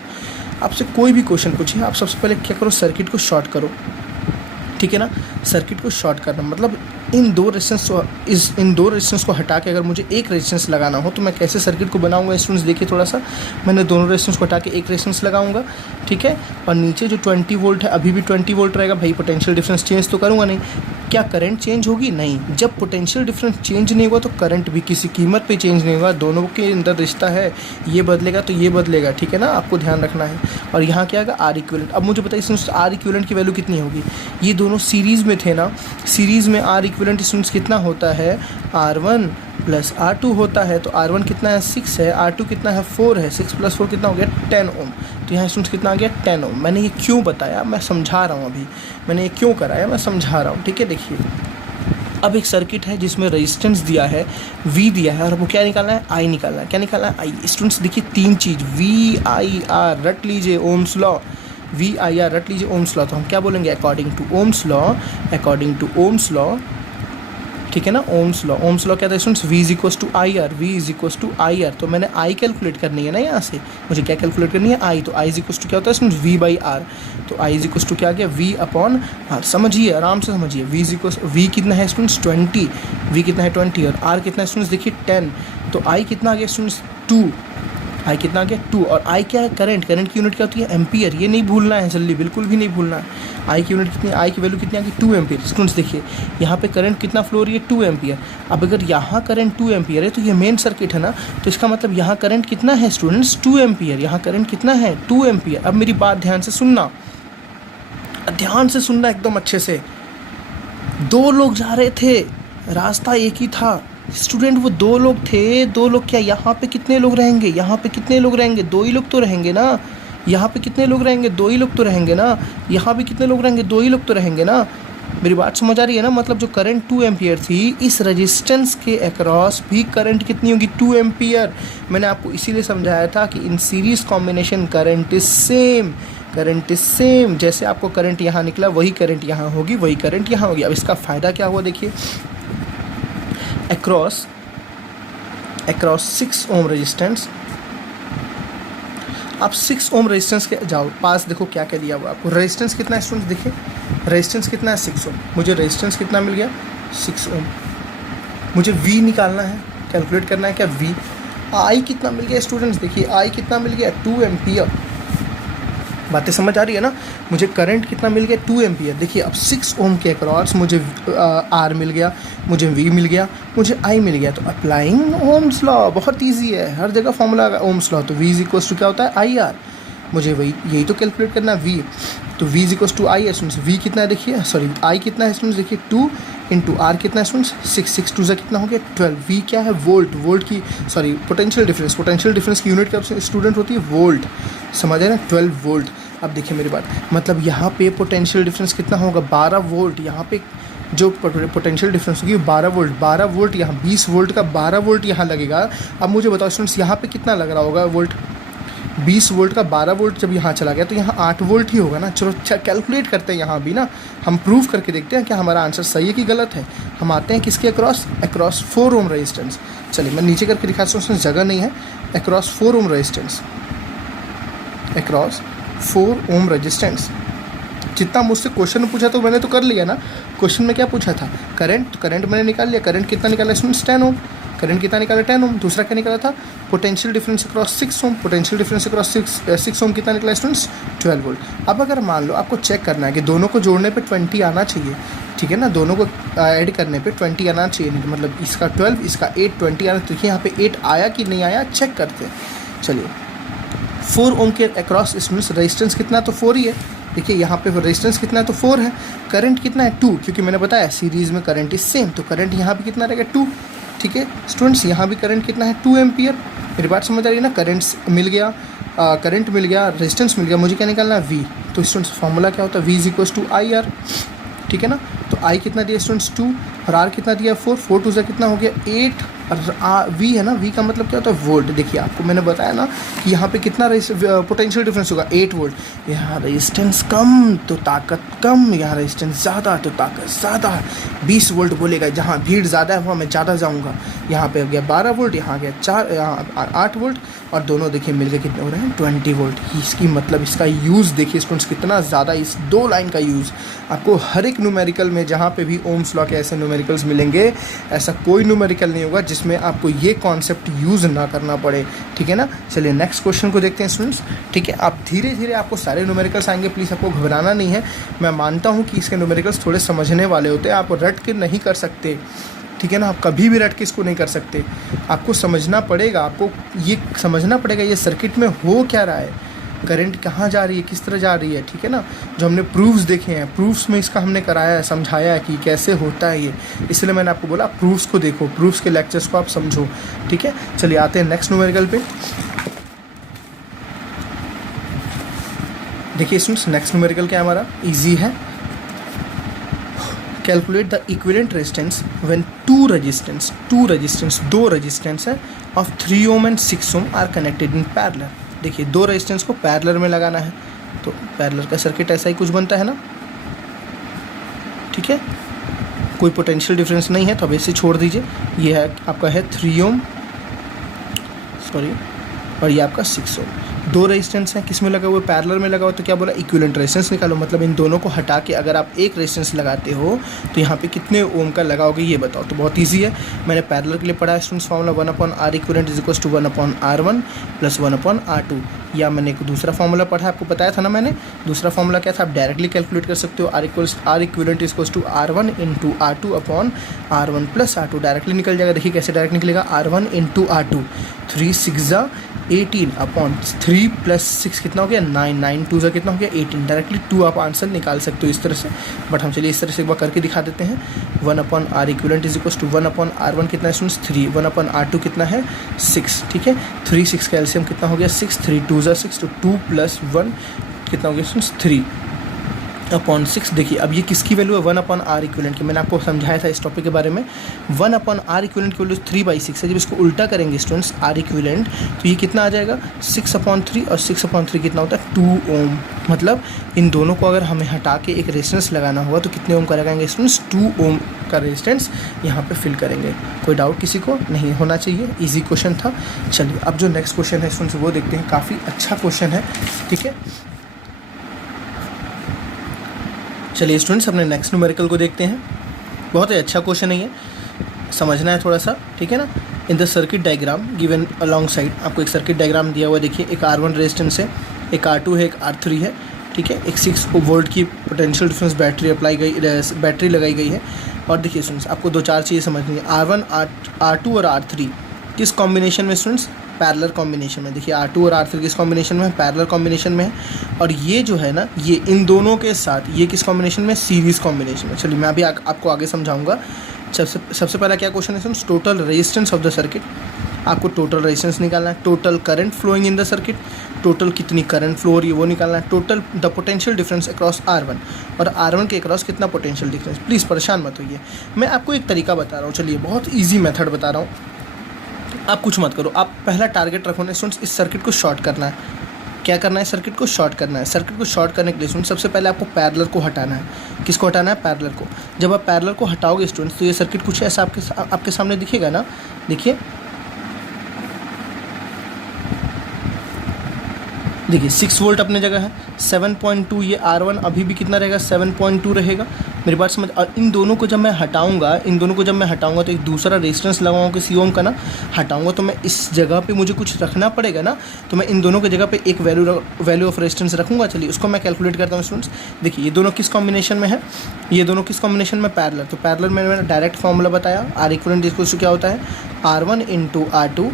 आपसे कोई भी क्वेश्चन पूछिए, आप सबसे पहले क्या करो, सर्किट को शॉर्ट करो। ठीक है ना, सर्किट को शॉर्ट करना मतलब इन दो रेजिस्टेंस को हटा के अगर मुझे एक रेजिस्टेंस लगाना हो तो मैं कैसे सर्किट को बनाऊंगा स्टूडेंट्स? देखिए थोड़ा सा, मैंने दोनों रेजिस्टेंस को हटा के एक रेजिस्टेंस लगाऊंगा, ठीक है, और नीचे जो 20 वोल्ट है अभी भी 20 वोल्ट रहेगा। भाई पोटेंशियल डिफरेंस चेंज तो करूँगा नहीं, क्या करंट चेंज होगी? नहीं। जब पोटेंशियल डिफरेंस चेंज नहीं होगा तो करंट भी किसी कीमत पे चेंज नहीं होगा। दोनों के अंदर रिश्ता है, ये बदलेगा तो ये बदलेगा, ठीक है ना, आपको ध्यान रखना है। और यहाँ क्या आएगा, आर इक्विवेलेंट। अब मुझे बताइए स्टूडेंट्स, आर इक्विवेलेंट की वैल्यू कितनी होगी? ये दोनों सीरीज़ में थे ना, सीरीज़ में आर इक्विवेलेंट स्टूडेंट्स कितना होता है, R1 प्लस R2 होता है। तो R1 कितना है, 6 है, R2 कितना है, 4 है, 6 प्लस 4 कितना हो गया, 10 ओम। तो यहाँ स्टूडेंट्स कितना आ गया, 10 ओम। मैंने ये क्यों बताया, मैं समझा रहा हूँ अभी, मैंने ये क्यों कराया, मैं समझा रहा हूँ, ठीक है। देखिए अब एक सर्किट है जिसमें रेजिस्टेंस दिया है, V दिया है, और वो क्या निकालना है, I निकालना है। क्या निकालना है, I। स्टूडेंट्स देखिए 3 चीज़, VIR रट लीजिए, ओम्स लॉ, VIR रट लीजिए, ओम्स लॉ। तो हम क्या बोलेंगे, अकॉर्डिंग टू ओम्स लॉ, ठीक है ना, ओम्स लॉ क्या था students, V is equals to I R, V is equals to I R. तो मैंने I कैलकुलेट करनी है ना, यहाँ से मुझे क्या कैलकुलेट करनी है, I। तो I इज इक्वल्स टू क्या होता है स्टूडेंट्स, V बाई आर। तो I इज इक्वल्स टू क्या आ गया, V अपॉन आर। समझिए, आराम से समझिए, V इज इक्वल्स, V कितना है स्टूडेंट्स 20, V कितना है 20 और R कितना है स्टूडेंट्स देखिए 10। तो I कितना आ गया स्टूडेंट्स 2, I कितना आ गया 2। और I क्या है, करंट की यूनिट क्या होती है, एम्पियर। ये नहीं भूलना है जल्दी, बिल्कुल भी नहीं भूलना है। I की यूनिट कितनी, I की वैल्यू कितनी आ गई 2 एम्पियर। स्टूडेंट्स देखिए यहाँ पे करंट कितना फ्लो हो रही है 2 एम्पियर। अब अगर यहाँ करंट 2 एम्पियर है तो ये मेन सर्किट है ना, तो इसका मतलब यहाँ करंट कितना है स्टूडेंट्स 2 एम्पियर। यहाँ करंट कितना है 2 एम्पियर। अब मेरी बात ध्यान से सुनना, एकदम अच्छे से। 2 लोग जा रहे थे, रास्ता एक ही था स्टूडेंट, वो 2 लोग थे। 2 लोग क्या, यहाँ पे कितने लोग रहेंगे, यहाँ पे कितने लोग रहेंगे, 2 ही लोग तो रहेंगे ना। यहाँ पे कितने लोग रहेंगे, 2 ही लोग तो रहेंगे ना। यहाँ भी कितने लोग रहेंगे, 2 ही लोग तो रहेंगे ना। मेरी बात समझ आ रही है ना, मतलब जो करंट 2 एम्पियर थी, इस रेजिस्टेंस के अक्रॉस भी करंट कितनी होगी 2 एम्पियर। मैंने आपको इसीलिए समझाया था कि in series combination current is same, जैसे आपको करंट यहाँ निकला वही करंट यहाँ होगी, वही करंट यहाँ होगी। अब इसका फ़ायदा क्या हुआ देखिए, अक्रॉस 6 ओम रेजिस्टेंस, आप 6 ओम रेजिस्टेंस के जाओ पास, देखो क्या क्या दिया हुआ आपको। रेजिस्टेंस कितना है स्टूडेंट्स देखिए, रेजिस्टेंस कितना है 6 ओम। मुझे रेजिस्टेंस कितना मिल गया 6 ओम। मुझे V निकालना है, कैलकुलेट करना है क्या V। I कितना मिल गया स्टूडेंट्स देखिए, I कितना मिल गया 2 एम्पियर। बातें समझ आ रही है ना। मुझे करंट कितना मिल गया 2 एम्पियर। देखिए अब 6 ओम के अक्रॉस मुझे R मिल गया, मुझे V मिल गया, मुझे I मिल गया। तो अप्लाइंग ओम्स लॉ बहुत इजी है, हर जगह फॉर्मूला ओम्स लॉ। तो V इज इक्वल्स टू क्या होता है IR। मुझे यही तो कैलकुलेट करना है V। तो V is equals to I है स्टूडेंट्स। V कितना है देखिए, सॉरी I कितना है स्टूडेंट्स देखिए 2 इंटू R कितना है स्टूडेंट्स 6 2 कितना हो गया 12। V क्या है वोल्ट की, सॉरी पोटेंशियल डिफरेंस की यूनिट क्या स्टूडेंट होती है वोल्ट। समझ आए ना, 12 वोल्ट। अब देखिए मेरी बात, मतलब यहाँ पे पोटेंशियल डिफरेंस कितना होगा 12 वोल्ट। यहाँ पे जो पोटेंशियल डिफरेंस होगी 12 वोल्ट यहाँ 20 वोल्ट का 12 वोल्ट यहाँ लगेगा। अब मुझे बताओ स्टूडेंट्स यहाँ पे कितना लग रहा होगा वोल्ट, 20 वोल्ट का 12 वोल्ट जब यहाँ चला गया तो यहाँ 8 वोल्ट ही होगा ना। चलो अच्छा कैलकुलेट करते हैं यहाँ भी ना, हम प्रूव करके देखते हैं क्या हमारा आंसर सही है कि गलत है। हम आते हैं किसके अक्रॉस, 4 ओम रेजिस्टेंस। चलिए मैं नीचे करके दिखाता हूँ, उसमें जगह नहीं है। Across 4 ohm resistance, across 4 ohm resistance. जितना मुझसे क्वेश्चन में पूछा तो मैंने तो कर लिया ना। क्वेश्चन में क्या पूछा था, करंट मैंने निकाल लिया। करंट कितना निकाला स्टूडेंट्स 10 ओम। करंट कितना निकाला 10 ओम। दूसरा क्या निकाला था, पोटेंशियल डिफरेंस अक्रॉस 6 ओम। पोटेंशियल डिफरेंस अक्रॉस 6 ओम कितना निकला स्टूडेंट्स 12 वोल्ट। अब अगर मान लो आपको चेक करना है कि दोनों को जोड़ने पे 20 आना चाहिए, ठीक है ना, दोनों को ऐड करने पे 20 आना चाहिए, मतलब इसका 12 इसका 8 20 आना। तो यहाँ पे 8 आया कि नहीं आया चेक करते हैं। चलिए 4 ओम के अक्रॉस स्टूडेंट्स रेजिस्टेंस कितना, तो 4 ही है। देखिए यहाँ पे रेजिस्टेंस कितना है तो 4 है। करंट कितना है 2, क्योंकि मैंने बताया सीरीज़ में करंट इज सेम, तो करंट यहाँ भी कितना रहेगा 2। ठीक है स्टूडेंट्स, यहाँ भी करंट कितना है 2 एम्पियर। मेरी बात समझ आ रही है ना, करंट मिल गया, रेजिस्टेंस मिल गया, मुझे क्या निकालना है V। तो स्टूडेंट्स फॉर्मूला क्या होता है, V is equals to IR। ठीक है ना, तो I कितना दिया स्टूडेंट्स 2 और R कितना दिया 4, 4 2 कितना हो गया 8 और V है ना, V का मतलब क्या होता है वोल्ट। देखिए आपको मैंने बताया ना कि यहाँ पे कितना पोटेंशियल डिफरेंस होगा 8 वोल्ट। यहाँ रेजिस्टेंस कम तो ताकत कम, यहाँ रेजिस्टेंस ज़्यादा तो ताकत ज़्यादा। 20 वोल्ट बोलेगा, जहाँ भीड़ ज़्यादा है वहाँ मैं ज़्यादा जाऊँगा। यहाँ पे आ गया 12 वोल्ट, यहाँ आ गया 8 वोल्ट और दोनों देखिए मिलकर कितने हो रहे हैं 20 वोल्ट। इसकी मतलब इसका यूज़ देखिए स्टूडेंट्स कितना ज़्यादा, इस 2 लाइन का यूज़ आपको हर एक न्यूमेरिकल में, जहाँ पे भी ओम्स लॉ के ऐसे न्यूमेरिकल्स मिलेंगे, ऐसा कोई न्यूमेरिकल नहीं होगा जिसमें आपको ये कॉन्सेप्ट यूज़ ना करना पड़े। ठीक है ना, चलिए नेक्स्ट क्वेश्चन को देखते हैं स्टूडेंट्स। ठीक है, आप धीरे धीरे आपको सारे न्यूमेरिकल्स आएंगे, प्लीज़ आपको घबराना नहीं है। मैं मानता हूँ कि इसके न्यूमेरिकल्स थोड़े समझने वाले होते हैं, आप रट के नहीं कर सकते। ठीक है ना, आप कभी भी रट के इसको नहीं कर सकते, आपको समझना पड़ेगा, आपको ये समझना पड़ेगा ये सर्किट में हो क्या रहा है, करंट कहाँ जा रही है, किस तरह जा रही है। ठीक है ना, जो हमने प्रूफ्स देखे हैं, प्रूफ्स में इसका हमने कराया है, समझाया है कि कैसे होता है ये, इसलिए मैंने आपको बोला प्रूफ्स को देखो, प्रूफ्स के लेक्चर्स को आप समझो। ठीक है, चलिए आते हैं नेक्स्ट न्यूमेरिकल पे। देखिए स्टूडेंट्स, नेक्स्ट न्यूमेरिकल क्या हमारा ईजी है। Calculate the equivalent resistance when दो रेजिस्टेंस है of 3 ohm and 6 ohm are connected in parallel. देखिए 2 रेजिस्टेंस को पैरेलल में लगाना है, तो पैरेलल का सर्किट ऐसा ही कुछ बनता है ना। ठीक है, कोई पोटेंशियल डिफरेंस नहीं है तो अब इसे छोड़ दीजिए। ये है आपका है 3 ओम, सॉरी, और ये आपका 6 ओम। दो रेजिस्टेंस हैं, किस में लगा हुआ है, पैरेलल में लगा हुआ, तो क्या बोला, इक्विवेलेंट रेजिस्टेंस निकालो। मतलब इन दोनों को हटा के अगर आप एक रेजिस्टेंस लगाते हो तो यहाँ पे कितने ओम का लगाओगे ये बताओ। तो बहुत ईजी है, मैंने पैरेलल के लिए पढ़ा है students formula 1/R equivalent is equals to 1/R1 plus 1/R2। या मैंने एक दूसरा फॉर्मूला पढ़ा, आपको बताया था ना मैंने, दूसरा फॉर्मूला क्या था, आप डायरेक्टली कैलकुलेट कर सकते हो। R equivalent is equals to R1 into R2 upon R1 plus R2, directly निकल जाएगा। देखिए कैसे डायरेक्ट निकलेगा, R1 into R2, 3 6 18 upon 3 plus 6 कितना हो गया 9, 9 2 ज़ा कितना हो गया 18। डायरेक्टली 2 आप आंसर निकाल सकते हो इस तरह से, बट हम चलिए इस तरह से एक बार करके दिखा देते हैं। 1/R equivalent is equals to 1/R1 कितना है स्टूडेंट्स 3, 1/R2 कितना है 6, ठीक है। 3 6 का एलसीएम कितना हो गया 6, 3 2 ज़ा 6, तो 2 प्लस 1 कितना हो गया स्टूडेंट्स 3 अपॉन 6। देखिए अब ये किसकी वैल्यू है, 1/R इक्विवेलेंट की। मैंने आपको समझाया था इस टॉपिक के बारे में। 1/R इक्विवेलेंट की वैल्यू 3/6 है। जब इसको उल्टा करेंगे स्टूडेंट्स R इक्विवेलेंट तो ये कितना आ जाएगा 6/3, और 6/3 कितना होता है 2 ओम। मतलब इन दोनों को अगर हमें हटा के एक रेजिस्टेंस लगाना होगा तो कितने ओम का लगाएंगे स्टूडेंट्स, 2 ओम का रेजिस्टेंस यहाँ पे फिल करेंगे। कोई डाउट किसी को नहीं होना चाहिए, ईजी क्वेश्चन था। चलिए अब जो नेक्स्ट क्वेश्चन है स्टूडेंट्स वो देखते हैं, काफ़ी अच्छा क्वेश्चन है, ठीक है। चलिए स्टूडेंट्स अपने नेक्स्ट न्यूमेरिकल को देखते हैं। बहुत ही अच्छा क्वेश्चन है ये, समझना है थोड़ा सा, ठीक है ना। इन the circuit diagram given along side, आपको एक सर्किट डायग्राम दिया हुआ है। देखिए एक R1 रेजिस्टेंस है, एक R2 है, एक R3 है, ठीक है। एक 6 वोल्ट की पोटेंशियल डिफरेंस बैटरी लगाई गई है। और देखिए स्टूडेंट्स आपको 2-4 चीज़ें समझनी है। R1 R2 और R3 किस कॉम्बिनेशन में स्टूडेंट्स, पैरेलल कॉम्बिनेशन में। देखिए R2 और R3 किस कॉम्बिनेशन में है, पैरेलल कॉम्बिनेशन में है। और ये जो है ना, ये इन दोनों के साथ ये किस कॉम्बिनेशन में, सीरीज़ कॉम्बिनेशन में। चलिए मैं अभी आपको आगे समझाऊंगा। सबसे पहला क्या क्वेश्चन है students, total resistance of the circuit. आपको टोटल रेजिस्टेंस निकालना है, total current flowing in the circuit, total कितनी करंट फ्लो हो रही है वो निकालना है, total the potential difference across R1, और R1 के अक्रॉस कितना पोटेंशियल डिफरेंस। प्लीज़ परेशान मत होइए, मैं आपको एक तरीका बता रहा हूँ। चलिए बहुत ईजी मेथड बता रहा हूँ, आप कुछ मत करो। आप पहला टारगेट रखो ना स्टूडेंट्स, इस सर्किट को शॉर्ट करना है। क्या करना है, सर्किट को शॉर्ट करना है। सर्किट को शॉर्ट करने के लिए स्टूडेंट सबसे पहले आपको पैरेलल को हटाना है। किसको हटाना है, पैरेलल को। जब आप पैरेलल को हटाओगे स्टूडेंट्स तो ये सर्किट कुछ ऐसा आपके सामने दिखेगा ना। देखिए 6 वोल्ट अपने जगह है, 7.2 ये R1 अभी भी कितना रहेगा 7.2 रहेगा। मेरी बात समझ। और इन दोनों को जब मैं हटाऊंगा तो एक दूसरा रेजिस्टेंस लगाऊंगा किसी ओम का ना, हटाऊंगा तो मैं इस जगह पे मुझे कुछ रखना पड़ेगा ना, तो मैं इन दोनों की जगह पे एक वैल्यू ऑफ रेजिस्टेंस रखूंगा। चलिए उसको मैं कैलकुलेट करता हूँ स्टूडेंट्स। देखिए ये दोनों किस कॉम्बिनेशन में है, ये दोनों किस कॉम्बिनेशन में, पैरेलल। तो पैरेलल में मैंने डायरेक्ट फॉर्मूला बताया, R इक्विवेलेंट इक्वल्स टू क्या होता है, R1 into R2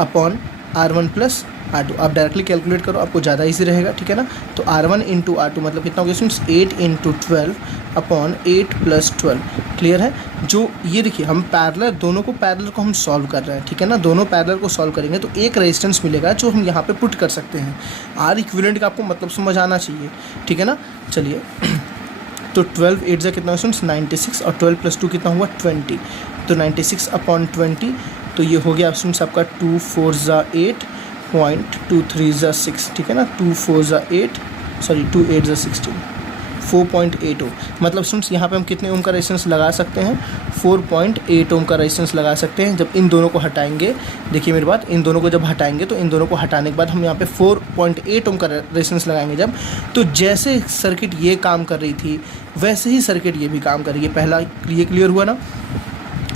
upon R1 plus R2। आप डायरेक्टली कैलकुलेट करो, आपको ज़्यादा इजी रहेगा, ठीक है ना। तो R1 इंटू R2 मतलब कितना हो गया students 8 into 12 upon 8 plus 12। Clear है। जो ये देखिए हम दोनों को पैरेलल को हम सॉल्व कर रहे हैं, ठीक है ना। दोनों पैरेलल को सॉल्व करेंगे तो एक रेजिस्टेंस मिलेगा जो हम यहाँ पे पुट कर सकते हैं। R इक्विवेलेंट का आपको मतलब समझ आना चाहिए, ठीक है ना। चलिए तो 12 8 जा कितना स्टूडेंट्स 96, और 12 प्लस 2 कितना हुआ 20। तो 96 अपॉन 20 तो ये हो गया स्टूडेंट्स आपका 2 4 जा 8 2 3 जा 6, ठीक है ना। 2 4 जा 8 सॉरी 2 8 जा 16, 4.8 ओम। मतलब स्टूडेंट्स यहाँ पे हम कितने ओम का रेजिस्टेंस लगा सकते हैं, 4.8 ओम का रेजिस्टेंस लगा सकते हैं। जब इन दोनों को हटाएंगे, देखिए मेरी बात, इन दोनों को जब हटाएंगे तो इन दोनों को हटाने के बाद हम यहाँ पे 4.8 ओम का रेजिस्टेंस लगाएंगे जब, तो जैसे सर्किट ये काम कर रही थी वैसे ही सर्किट ये भी काम करेगी। पहला ये क्लियर हुआ ना।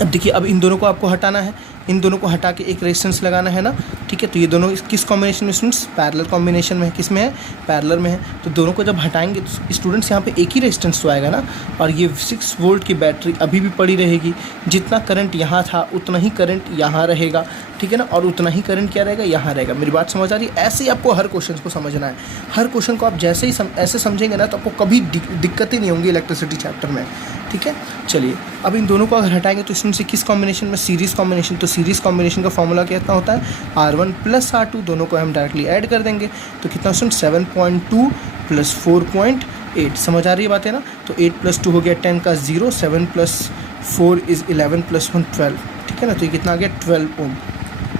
अब देखिए अब इन दोनों को आपको हटाना है, इन दोनों को हटा के एक रेजिस्टेंस लगाना है ना, ठीक है। तो ये दोनों किस कॉम्बिनेशन में स्टूडेंट्स, पैरेलल कॉम्बिनेशन में है। किस में है, पैरेलल में है। तो दोनों को जब हटाएंगे तो स्टूडेंट्स यहाँ पे एक ही रेजिस्टेंस तो आएगा ना, और ये 6 वोल्ट की बैटरी अभी भी पड़ी रहेगी। जितना करंट यहाँ था उतना ही करंट यहाँ रहेगा, ठीक है ना, और उतना ही करंट क्या रहेगा, यहाँ रहेगा। मेरी बात समझ आ रही है। ऐसे ही आपको हर क्वेश्चन को समझना है। हर क्वेश्चन को आप जैसे ही ऐसे समझेंगे ना तो आपको कभी दिक्कतें नहीं होंगी इलेक्ट्रिसिटी चैप्टर में, ठीक है। चलिए अब इन दोनों को अगर हटाएंगे तो इसमें से किस कॉम्बिनेशन में, सीरीज़ कॉम्बिनेशन। तो सीरीज़ कॉम्बिनेशन का फॉर्मूला कितना होता है, R1 प्लस R2, दोनों को हम डायरेक्टली ऐड कर देंगे तो कितना स्टूडेंट 7.2 प्लस 4.8। समझ आ रही है बातें ना। तो 8 प्लस 2 हो गया 10 का 0, 7 प्लस 4 इज़ 11 प्लस 1 12, ठीक है ना। तो ये कितना आ गया 12 ओम।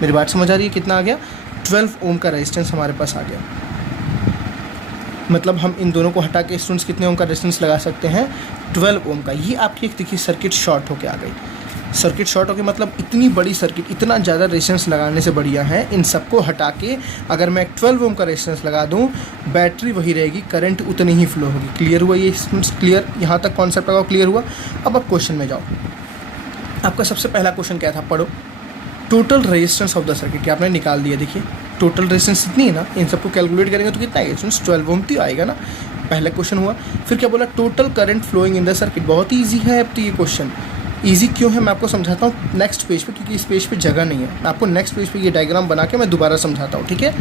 मेरी बात समझ आ रही है, कितना आ गया 12 ओम का रेजिस्टेंस हमारे पास आ गया। मतलब हम इन दोनों को हटा के स्टूडेंट्स कितने ओम का रेजिस्टेंस लगा सकते हैं, 12 ओम का। ये आपकी एक देखिए सर्किट शॉर्ट होके आ गई। सर्किट शॉर्ट होके मतलब इतनी बड़ी सर्किट, इतना ज़्यादा रेजिस्टेंस लगाने से बढ़िया है इन सबको हटा के अगर मैं 12 ओम का रेजिस्टेंस लगा दूं, बैटरी वही रहेगी, करंट उतनी ही फ्लो होगी। क्लियर हुआ ये स्टूडेंट्स? क्लियर, यहाँ तक कॉन्सेप्ट लगाओ, क्लियर हुआ। अब आप क्वेश्चन में जाओ। आपका सबसे पहला क्वेश्चन क्या था, पढ़ो। Total resistance of the circuit आपने निकाल दिया। देखिए टोटल रेजिस्टेंस इतनी है ना, इन सबको कैलकुलेट करेंगे तो कितना आएगा स्टूडेंट्स, 12 ओम तो आएगा ना। पहला क्वेश्चन हुआ। फिर क्या बोला, total current flowing in the circuit. बहुत ही ईजी है अब तो ये क्वेश्चन। ईजी क्यों है मैं आपको समझाता हूँ नेक्स्ट पेज पे, क्योंकि इस पेज पे जगह नहीं है। मैं आपको नेक्स्ट पेज पे ये डायग्राम बना के मैं दोबारा समझाता हूँ, ठीक है।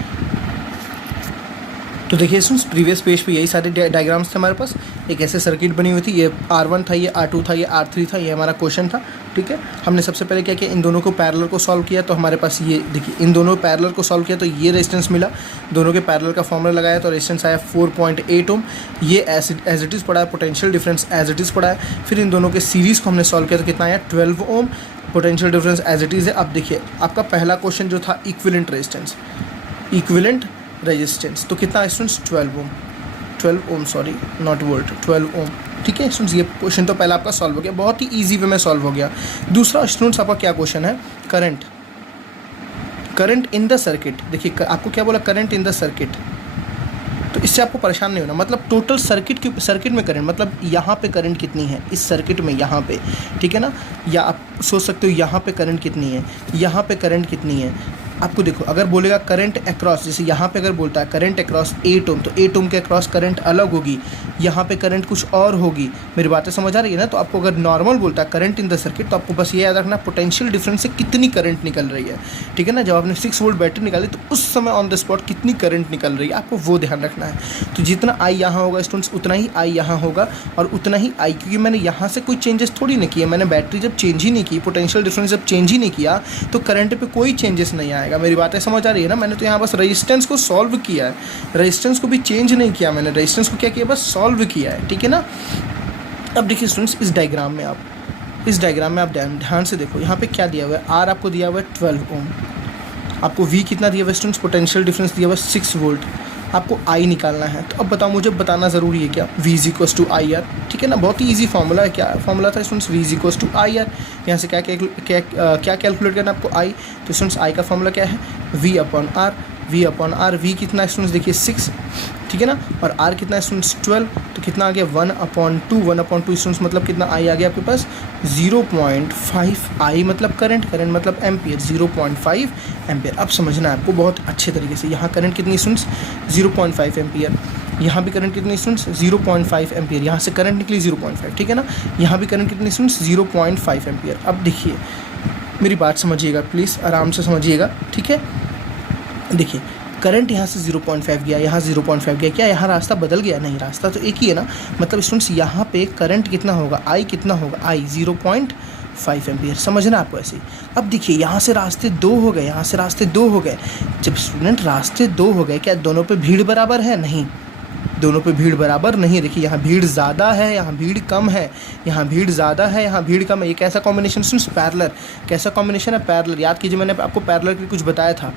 तो देखिए स्टूडेंट्स, प्रीवियस पेज पे यही सारे डायग्राम्स थे हमारे पास। एक ऐसे सर्किट बनी हुई थी, ये R1 था, ये R2 था, ये R3 था, ये हमारा क्वेश्चन था, ठीक है। हमने सबसे पहले क्या किया, इन दोनों को पैरेलल को सॉल्व किया, तो हमारे पास ये देखिए, इन दोनों पैरेलल को सॉल्व किया तो ये रेजिस्टेंस मिला। दोनों के पैरेलल का फॉर्मूला लगाया तो रेजिस्टेंस आया 4.8 ओम। ये एज इट इज़ पड़ा है, potential difference as it is पड़ा है। फिर इन दोनों के सीरीज़ को हमने सॉल्व किया तो कितना आया, 12 ohm. Potential difference as it is है। अब देखिए आपका पहला क्वेश्चन जो था इक्विवेलेंट रेजिस्टेंस, इक्विवेलेंट रेजिस्टेंस, तो कितना students, 12 ohm. 12 ohm, sorry not volt, 12 ohm, ठीक है स्टूडेंट्स। ये क्वेश्चन तो पहला आपका सॉल्व हो गया, बहुत ही इजी वे में सॉल्व हो गया। दूसरा स्टूडेंट्स आपका क्या क्वेश्चन है, current, current in the circuit. देखिए आपको क्या बोला, करंट इन द सर्किट, तो इससे आपको परेशान नहीं होना। मतलब टोटल सर्किट में करंट, मतलब यहाँ पे करंट कितनी है इस सर्किट में, यहाँ पे, ठीक है ना। या आप सोच सकते हो यहाँ पे करंट कितनी है, यहाँ पे करंट कितनी है। आपको देखो अगर बोलेगा करंट अक्रॉस, जैसे यहाँ पे अगर बोलता है करंट अक्रॉस 8 ओम, तो 8 ओम के अक्रॉस करंट अलग होगी, यहाँ पे करंट कुछ और होगी। मेरी बातें समझ आ रही है ना। तो आपको अगर नॉर्मल बोलता है करंट इन द सर्किट, तो आपको बस ये याद रखना पोटेंशियल डिफरेंस से कितनी करंट निकल रही है, ठीक है ना। जब आपने 6 वोल्ट बैटरी निकाली तो उस समय ऑन द स्पॉट कितनी करंट निकल रही है, आपको वो ध्यान रखना है। तो जितना आई यहाँ होगा स्टूडेंट्स, उतना ही आई यहाँ होगा, और उतना ही आई, क्योंकि मैंने यहाँ से कोई चेंजेस थोड़ी नहीं किए। मैंने बैटरी जब चेंज ही नहीं की, पोटेंशियल डिफरेंस जब चेंज ही नहीं किया, तो करंट पे कोई चेंजेस नहीं आएगा। मेरी बातें समझ रही है ना। मैंने तो यहाँ बस रेजिस्टेंस को सॉल्व किया है, रेजिस्टेंस को भी चेंज नहीं किया मैंने, रेजिस्टेंस को क्या किया, बस सॉल्व किया है, ठीक है ना। अब देखिए स्टूडेंट्स, इस डायग्राम में आप ध्यान से देखो, यहाँ पे क्या दिया हुआ है, आर आपको दिया हुआ है 12 ओम, आपको वी कितना दिया हुआ है स्टूडेंट्स, पोटेंशियल डिफरेंस दिया हुआ है 6 वोल्ट, आपको आई निकालना है। तो अब बताओ, मुझे बताना ज़रूरी है क्या, V = IR, ठीक है ना। बहुत ही ईजी फॉर्मूला है। क्या फॉर्मूला था स्टूडेंट्स, V = IR। यहाँ से क्या कैलकुलेट करना है आपको, आई। तो स्टूडेंट्स आई का फॉर्मूला क्या है, V/R। V कितना है स्टूडेंट्स, देखिए 6, ठीक है ना। और R कितना है स्टूडेंट्स, 12। तो कितना आ गया, 1/2 स्टूडेंट्स, मतलब कितना आई आ गया आपके पास, 0.5 आई, मतलब करंट मतलब एम्पियर, 0.5 एम्पियर। अब समझना है आपको बहुत अच्छे तरीके से। यहाँ करंट कितनी स्टूडेंट्स, 0.5 एम्पियर। यहाँ भी करंट कितनी स्टूडेंट्स, 0.5 एम्पियर। यहाँ से करंट निकली 0.5, ठीक है ना। यहाँ भी करंट कितनी स्टूडेंट्स, 0.5 एम्पियर। अब देखिए मेरी बात समझिएगा प्लीज़, आराम से समझिएगा, ठीक है। देखिए करंट यहाँ से 0.5 गया, यहाँ 0.5 गया, क्या यहाँ रास्ता बदल गया, नहीं, रास्ता तो एक ही है ना। मतलब स्टूडेंट्स यहाँ पे करंट कितना होगा, आई कितना होगा, आई 0.5 एम्पियर। समझना आपको ऐसे ही। अब देखिए यहाँ से रास्ते 2 हो गए, यहाँ से रास्ते 2 हो गए। जब स्टूडेंट रास्ते 2 हो गए, क्या दोनों पे भीड़ बराबर है, नहीं, दोनों पे भीड़ बराबर नहीं। देखिए यहाँ भीड़ ज़्यादा है, यहाँ भीड़ कम है, यहाँ भीड़ ज़्यादा है, यहाँ भीड़ कम है। ये कैसा कॉम्बिनेशन स्टूडेंट्स, पैरेलल। कैसा कॉम्बिनेशन है, पैरेलल। याद कीजिए मैंने आपको पैरेलल के कुछ बताया था,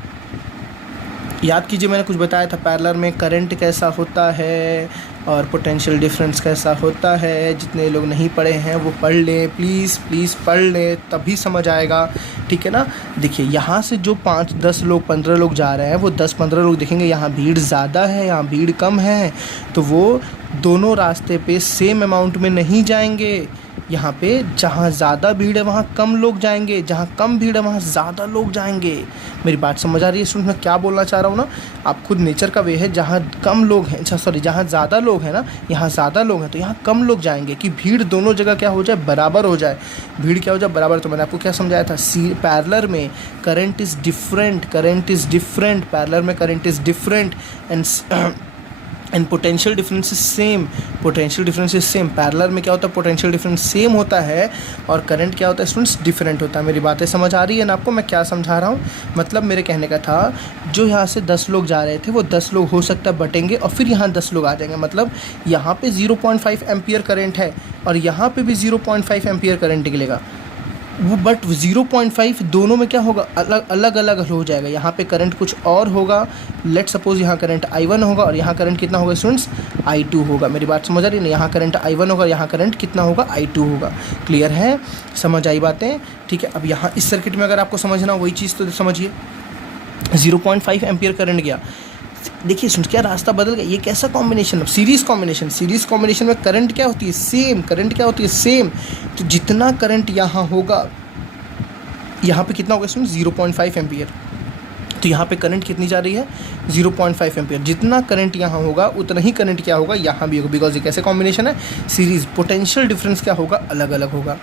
पैरेलल में करंट कैसा होता है और पोटेंशियल डिफरेंस कैसा होता है। जितने लोग नहीं पढ़े हैं वो पढ़ लें, प्लीज़ पढ़ लें, तभी समझ आएगा, ठीक है ना। देखिए यहाँ से जो 5, 10 लोग, 15 लोग जा रहे हैं, वो 10-15 लोग देखेंगे यहाँ भीड़ ज़्यादा है, यहाँ भीड़ कम है, तो वो दोनों रास्ते पे सेम अमाउंट में नहीं जाएंगे। यहाँ पे जहाँ ज़्यादा भीड़ है वहाँ कम लोग जाएंगे, जहाँ कम भीड़ है वहाँ ज़्यादा लोग जाएंगे। मेरी बात समझ आ रही है स्टूडेंट, मैं क्या बोलना चाह रहा हूँ ना। आप खुद नेचर का वे है, जहाँ कम लोग हैं, जहाँ ज़्यादा लोग हैं ना, यहाँ ज़्यादा लोग हैं तो यहाँ कम लोग जाएंगे, कि भीड़ दोनों जगह क्या हो जाए, बराबर हो जाए। भीड़ क्या हो जाए, बराबर। तो मैंने आपको क्या समझाया था, पैरेलल में करंट इज़ डिफरेंट, पैरेलल में current is different and potential difference is same. Parallel में क्या होता है, पोटेंशियल डिफरेंस सेम होता है और करंट क्या होता है स्टूडेंट्स, डिफरेंट होता है। मेरी बातें समझ आ रही है ना आपको, मैं क्या समझा रहा हूँ। मतलब मेरे कहने का था, जो यहाँ से 10 लोग जा रहे थे, वो 10 लोग हो सकता है बटेंगे और फिर यहाँ 10 लोग आ जाएंगे। मतलब यहाँ पे 0.5 एम्पियर करंट है और यहाँ पे भी 0.5 एम्पियर करंट निकलेगा। वो बट 0.5 दोनों में क्या होगा, अलग अलग अलग हो जाएगा। यहाँ पे करंट कुछ और होगा, लेट सपोज यहाँ करंट I1 होगा और यहाँ करंट कितना होगा स्टूडेंट्स, I2 होगा। मेरी बात समझ आ रही है ना, यहाँ करंट I1 होगा, यहाँ करंट कितना होगा, I2 होगा। क्लियर है, समझ आई बातें, ठीक है। अब यहाँ इस सर्किट में अगर आपको समझना वही चीज़ तो समझिए, 0.5 एम्पियर करंट गया। देखिए सुन, क्या रास्ता बदल गया, ये कैसा कॉम्बिनेशन, सीरीज कॉम्बिनेशन में करंट क्या होती है, सेम करंट क्या होती है, सेम। तो जितना करंट यहाँ होगा, यहाँ पे कितना होगा इसमें 0.5 एम्पियर, तो यहाँ पे करंट कितनी जा रही है 0.5 एम्पियर। जितना करंट यहाँ होगा उतना ही करंट क्या होगा यहाँ भी होगा, बिकॉज ये कैसे कॉम्बिनेशन है, सीरीज। पोटेंशियल डिफरेंस क्या होगा, अलग अलग होगा।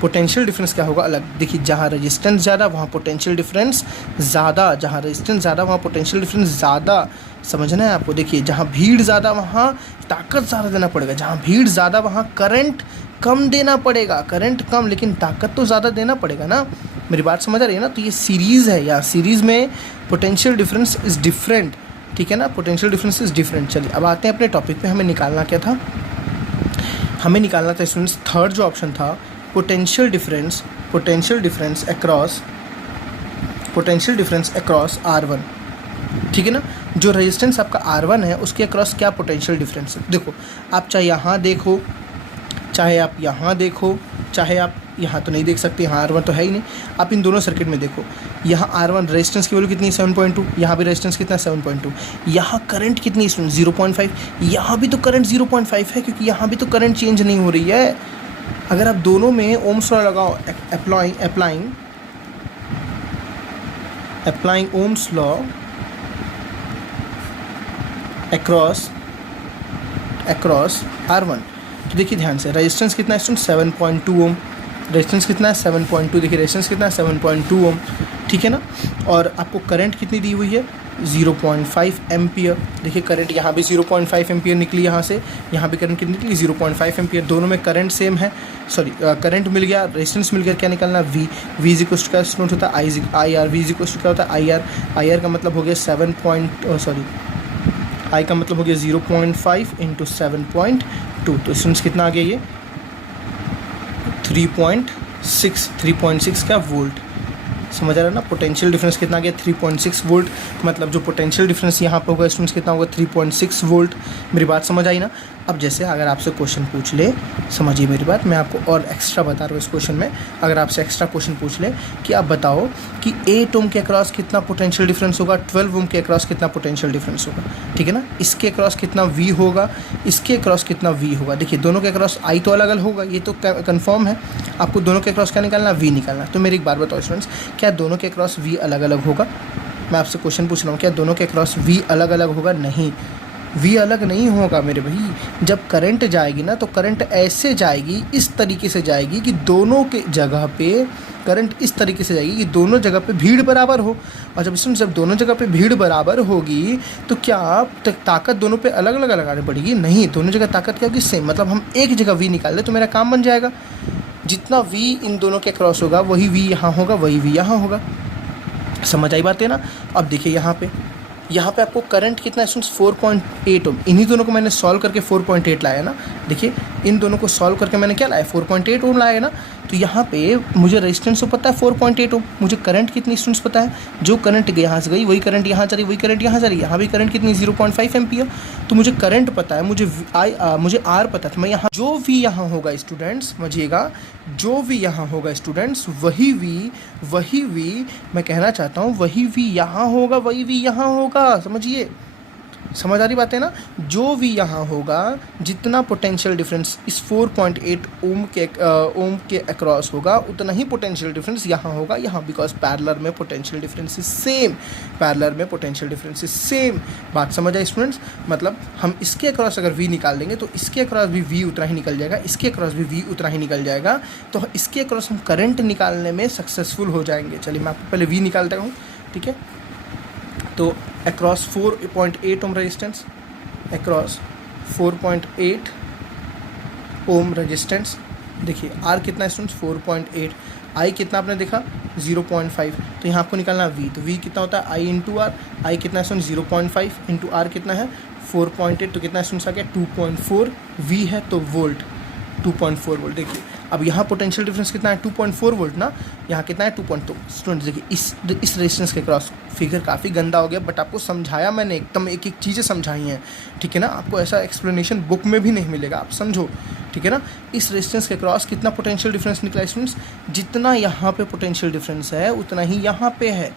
पोटेंशियल डिफरेंस क्या होगा, अलग। देखिए जहाँ रेजिस्टेंस ज़्यादा वहाँ पोटेंशियल डिफरेंस ज़्यादा, जहाँ रेजिस्टेंस ज़्यादा वहाँ पोटेंशियल डिफरेंस ज़्यादा। समझना है आपको। देखिए जहाँ भीड़ ज़्यादा वहाँ ताकत ज़्यादा देना पड़ेगा, जहाँ भीड़ ज़्यादा वहाँ करंट कम देना पड़ेगा। करंट कम लेकिन ताकत तो ज़्यादा देना पड़ेगा ना, मेरी बात समझ आ रही है ना। तो ये सीरीज़ है, या सीरीज़ में पोटेंशियल डिफरेंस इज़ डिफरेंट, ठीक है ना, पोटेंशियल डिफरेंस इज़ डिफरेंट। चलिए अब आते हैं अपने टॉपिक पे। हमें निकालना क्या था, हमें निकालना था स्टूडेंट्स, थर्ड जो ऑप्शन था, पोटेंशियल डिफरेंस अक्रॉस R1, ठीक है ना। जो रेजिस्टेंस आपका R1 है उसके अक्रॉस क्या पोटेंशियल डिफरेंस है। देखो आप चाहे यहाँ देखो, चाहे आप यहाँ देखो, चाहे आप यहाँ तो नहीं देख सकते, यहाँ R1 तो है ही नहीं। आप इन दोनों सर्किट में देखो, यहाँ R1 रेजिस्टेंस की वैल्यू कितनी है 7.2, यहाँ भी रेजिस्टेंस कितना 7.2, यहाँ करंट कितनी है 0.5, यहाँ भी तो करंट 0.5 है, क्योंकि यहाँ भी तो करंट चेंज नहीं हो रही है। अगर आप दोनों में ओम्स लॉ लगाओ, applying Ohm's law across R1, तो देखिए ध्यान से, रेजिस्टेंस कितना है स्टूडेंट 7.2 ओम, रेजिस्टेंस कितना है 7.2, देखिए रेजिस्टेंस कितना है 7.2 ओम, ठीक है ना। और आपको करंट कितनी दी हुई है 0.5 एम्पियर। देखिए करंट यहाँ भी 0.5 एम्पियर निकली, यहाँ से यहाँ भी करंट कितनी निकली 0.5 एम्पियर। दोनों में करंट सेम है, सॉरी करंट मिल गया, रेजिस्टेंस मिल गया, क्या निकलना V इज इक्वल टू क्या स्टूडेंट होता है IR, V is equal to क्या होता है IR का मतलब हो गया I का मतलब हो गया 0.5 इंटू 7.2, तो स्टूडेंट्स कितना आ गया ये 3.6 का वोल्ट। समझ आ रहा है ना, पोटेंशियल डिफरेंस कितना आ गया 3.6 वोल्ट, मतलब जो पोटेंशियल डिफरेंस यहाँ पे होगा स्टूडेंट्स कितना होगा 3.6 वोल्ट। मेरी बात समझ आई ना। अब जैसे अगर आपसे क्वेश्चन पूछ ले, समझिए मेरी बात, मैं आपको और एक्स्ट्रा बता रहा हूँ इस क्वेश्चन में। अगर आपसे एक्स्ट्रा क्वेश्चन पूछ ले कि आप बताओ कि 8 ओम के अक्रॉस कितना पोटेंशियल डिफरेंस होगा, 12 ओम के अक्रॉस कितना पोटेंशियल डिफरेंस होगा, ठीक है ना। इसके अक्रॉस कितना V होगा, इसके अक्रॉस कितना V होगा। देखिए दोनों के अक्रॉस I तो अलग अलग होगा, ये तो कन्फर्म है। आपको दोनों के अक्रॉस क्या निकालना, V निकालना। तो मेरी एक बात बताओ स्टूडेंट्स, क्या दोनों के अक्रॉस V अलग अलग होगा। मैं आपसे क्वेश्चन पूछ रहा हूँ, क्या दोनों के अक्रॉस V अलग अलग होगा। नहीं, V अलग नहीं होगा मेरे भाई। जब करंट जाएगी ना तो करंट ऐसे जाएगी, इस तरीके से जाएगी कि दोनों के जगह पे करंट इस तरीके से जाएगी कि दोनों जगह पे भीड़ बराबर हो। और जब दोनों जगह पे भीड़ बराबर होगी तो क्या ताकत दोनों पे अलग अलग लगानी पड़ेगी। नहीं, दोनों जगह ताकत क्या होगी, सेम। मतलब हम एक जगह V निकाल लें तो मेरा काम बन जाएगा। जितना V इन दोनों के क्रॉस होगा वही V यहाँ होगा, वही V यहाँ होगा। समझ आई बात है ना। अब देखिए यहाँ पे आपको करंट कितना है स्टूडेंट्स 4.8 ओम। इन्हीं दोनों को मैंने सॉल्व करके 4.8 लाया ना। देखिए इन दोनों को सॉल्व करके मैंने क्या लाया 4.8 ओम लाया ना। तो यहाँ पे मुझे रेजिस्टेंस तो पता है 4.8 ओम, मुझे करंट कितनी स्टूडेंट्स पता है, जो करंट यहाँ से गई वही करंट यहाँ जा रही, वही करंट यहाँ जा रही। यहाँ भी करंट कितनी 0.5 एम्पियर। तो मुझे करंट पता है, मुझे R पता था। मैं यहाँ जो V यहाँ होगा स्टूडेंट्स, समझिएगा, जो V यहाँ होगा स्टूडेंट्स वही V मैं कहना चाहता हूँ, वही V यहाँ होगा, वही V यहाँ होगा। समझिए, समझ आ रही बात है ना। जो V यहाँ होगा, जितना पोटेंशियल डिफरेंस इस 4.8 ओम के अक्रॉस होगा उतना ही पोटेंशियल डिफरेंस यहाँ होगा यहाँ, बिकॉज पैरेलल में potential difference is same, parallel में पोटेंशियल डिफरेंस इज सेम। बात समझ आए स्टूडेंट्स। मतलब हम इसके अक्रॉस अगर V निकाल देंगे तो इसके अक्रॉस भी V उतना ही निकल जाएगा, इसके अक्रॉस भी V उतना ही निकल जाएगा। तो इसके अक्रॉस हम करंट निकालने में सक्सेसफुल हो जाएंगे। चलिए मैं आपको पहले V निकालता हूँ, ठीक है। तो across 4.8 ohm resistance, across 4.8 ohm resistance. देखिए R कितना है स्टूडेंट्स 4.8, I कितना आपने देखा 0.5। तो यहाँ आपको निकालना V, तो V कितना होता है I इंटू R। I कितना है स्टूडेंट 0.5 इंटू R कितना है 4.8, तो कितना स्टूडेंट्स आ गया 2.4। V है तो वोल्ट, 2.4 वोल्ट। देखिए अब यहाँ पोटेंशियल डिफरेंस कितना है 2.4 वोल्ट ना, यहाँ कितना है 2.2। स्टूडेंट्स देखिए इस रेजिस्टेंस के क्रॉस, फिगर काफ़ी गंदा हो गया बट आपको समझाया मैंने, एकदम एक एक चीज़ें समझाई हैं, ठीक है ना। आपको ऐसा एक्सप्लेनेशन बुक में भी नहीं मिलेगा, आप समझो, ठीक है ना। इस रेजिस्टेंस के क्रॉस कितना पोटेंशियल डिफरेंस निकला स्टूडेंट्स, जितना यहाँ पे पोटेंशियल डिफरेंस है उतना ही यहाँ पे है,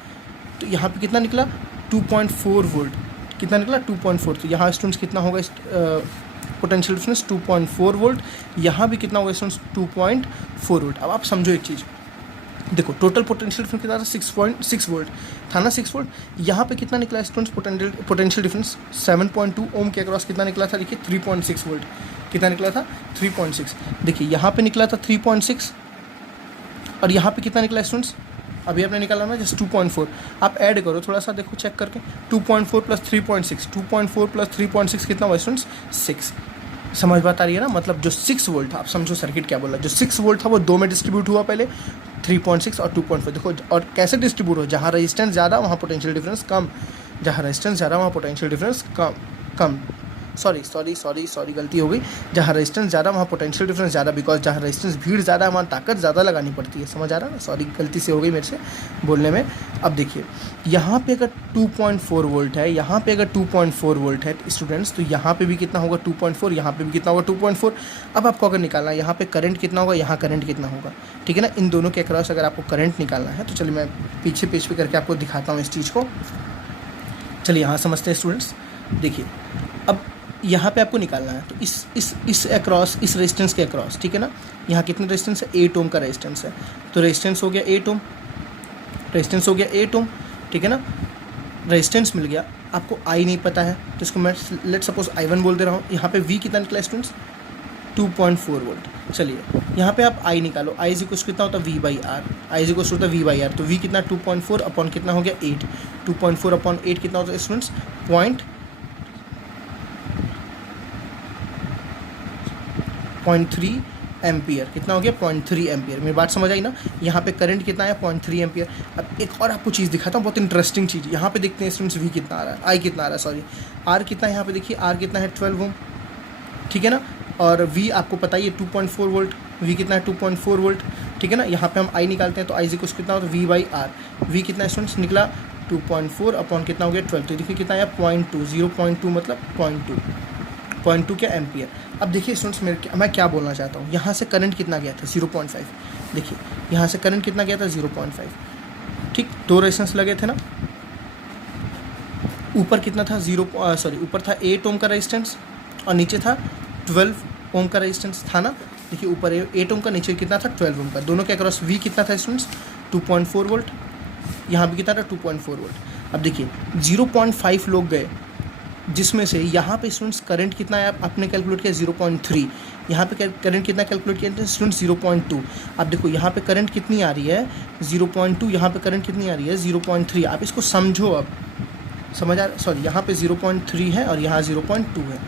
तो यहाँ पे कितना निकला 2.4 वोल्ट, कितना निकला 2.4। तो यहाँ स्टूडेंट्स कितना होगा पोटेंशियल डिफरेंस 2.4 वोल्ट, यहाँ भी कितना होगा स्टूडेंट्स 2.4 वोल्ट। अब आप समझो एक चीज़, देखो टोटल पोटेंशियल डिफरेंस कितना था 6.6 वोल्ट था ना, 6 वोल्ट। यहाँ पे कितना निकला स्टूडेंट्स पोटेंशियल डिफरेंस 7.2 ओम के अक्रॉस कितना निकला था, देखिए 3.6 वोल्ट, कितना निकला था 3.6। देखिए यहाँ पे निकला था 3.6 और यहाँ पे कितना निकला स्टूडेंट्स, अभी आपने निकाला ना जस्ट 2.4। आप ऐड करो थोड़ा सा, देखो चेक करके, 2.4 प्लस 3.6, 2.4 प्लस 3.6 कितना हुआ स्टूडेंट्स 6। समझ बात आ रही है ना, मतलब जो 6 वोल्ट था, आप समझो सर्किट क्या बोला, जो 6 वोल्ट था वो दो में डिस्ट्रीब्यूट हुआ पहले, 3.6 और 2.4। देखो और कैसे डिस्ट्रीब्यूट हो, जहाँ रेजिस्टेंस ज़्यादा वहाँ पोटेंशियल डिफरेंस कम, जहाँ रेजिस्टेंस ज़्यादा वहाँ पोटेंशियल डिफरेंस कम सॉरी गलती हो गई, जहाँ रेजिस्टेंस ज़्यादा वहाँ पोटेंशियल डिफरेंस ज़्यादा, बिकॉज जहाँ रेजिस्टेंस भीड़ ज़्यादा है वहाँ ताकत ज़्यादा लगानी पड़ती है। समझ आ रहा है ना, सॉरी गलती से हो गई मेरे से बोलने में। अब देखिए यहाँ पे अगर 2.4 वोल्ट है, यहाँ पे अगर 2.4 वोल्ट है स्टूडेंट्स, तो यहाँ पे भी कितना होगा 2.4, यहाँ पे भी कितना होगा 2.4। अब आपको अगर निकालना है यहाँ पे करंट कितना होगा, यहाँ करंट कितना होगा, ठीक है ना। इन दोनों के अक्रॉस अगर आपको करंट निकालना है तो चलिए मैं पीछे पेज पे करके आपको दिखाता हूँ इस चीज़ को। चलिए यहाँ समझते हैं स्टूडेंट्स, देखिए अब यहाँ पे आपको निकालना है तो इस अक्रॉस, इस रेजिस्टेंस के अक्रॉस, ठीक है ना। यहाँ कितना रेजिस्टेंस है, 8 ओम का रेजिस्टेंस है, तो रेजिस्टेंस हो गया 8 ओम, रेजिस्टेंस हो गया 8 ओम, ठीक है ना। रेजिस्टेंस मिल गया, आपको आई नहीं पता है तो इसको मैं लेट सपोज I1 बोल दे रहा हूँ। यहाँ पे V कितना निकला स्टूडेंट्स 2.4 वोल्ट। चलिए यहाँ पे आप I निकालो, I इज इक्वल कितना होता है V/R, I इज इक्वल होता है V/R, तो V कितना 2.4 अपॉन कितना हो गया 8, 2.4 अपॉन 8 कितना होता है स्टूडेंट्स 0.3 एम्पियर, कितना हो गया 0.3 एम्पियर। मेरी बात समझ आई ना। यहाँ पे करंट कितना है 0.3 एम्पियर। अब एक और आपको चीज़ दिखाता हूँ, बहुत इंटरेस्टिंग चीज़। यहाँ पे देखते हैं स्टूडेंट्स V कितना आ रहा है, I कितना आ रहा है, सॉरी R कितना है। यहाँ पे देखिए R कितना है 12 ओम, ठीक है ना। और V आपको पता ही है 2.4 वोल्ट, V कितना है 2.4 वोल्ट, ठीक है ना। यहाँ पे हम I निकालते हैं तो I इज इक्वल कितना होता है V/R। V कितना स्टूडेंट्स निकला 2.4 अपॉन कितना हो गया 12, तो देखिए कितना है 0.2, 0.2 मतलब 0.2 क्या एम्पियर। अब देखिए स्टूडेंट्स मैं क्या बोलना चाहता हूँ, यहाँ से करंट कितना गया था 0.5, देखिए यहाँ से करंट कितना गया था 0.5, ठीक। दो रेजिस्टेंस लगे थे ना, ऊपर कितना था ऊपर था 8 ओम का रेजिस्टेंस और नीचे था 12 ओम का रेजिस्टेंस था ना। देखिए ऊपर 8 ओम का, नीचे कितना था 12 ओम का, दोनों के अक्रॉस V कितना था स्टूडेंट्स 2.4 वोल्ट, यहाँ भी कितना था 2.4 वोल्ट। अब देखिए 0.5 लोग गए, जिसमें से यहाँ पे स्टूडेंट्स करंट कितना है आपने कैलकुलेट किया 0.3, यहाँ पे करंट कितना कैलकुलेट किया स्टूडेंट्स 0.2। अब देखो यहाँ पे करंट कितनी आ रही है 0.2, यहाँ पे करंट कितनी आ रही है 0.3। आप इसको समझो, अब समझ आ, सॉरी यहाँ पे 0.3 है और यहाँ 0.2 है।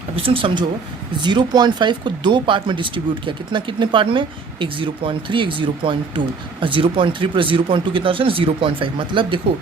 अब स्टूडेंट समझो 0.5 को दो पार्ट में डिस्ट्रीब्यूट किया, कितने पार्ट में, एक 0.3 एक 0.2, और 0.3 प्लस 0.2 कितना होता है 0.5। मतलब देखो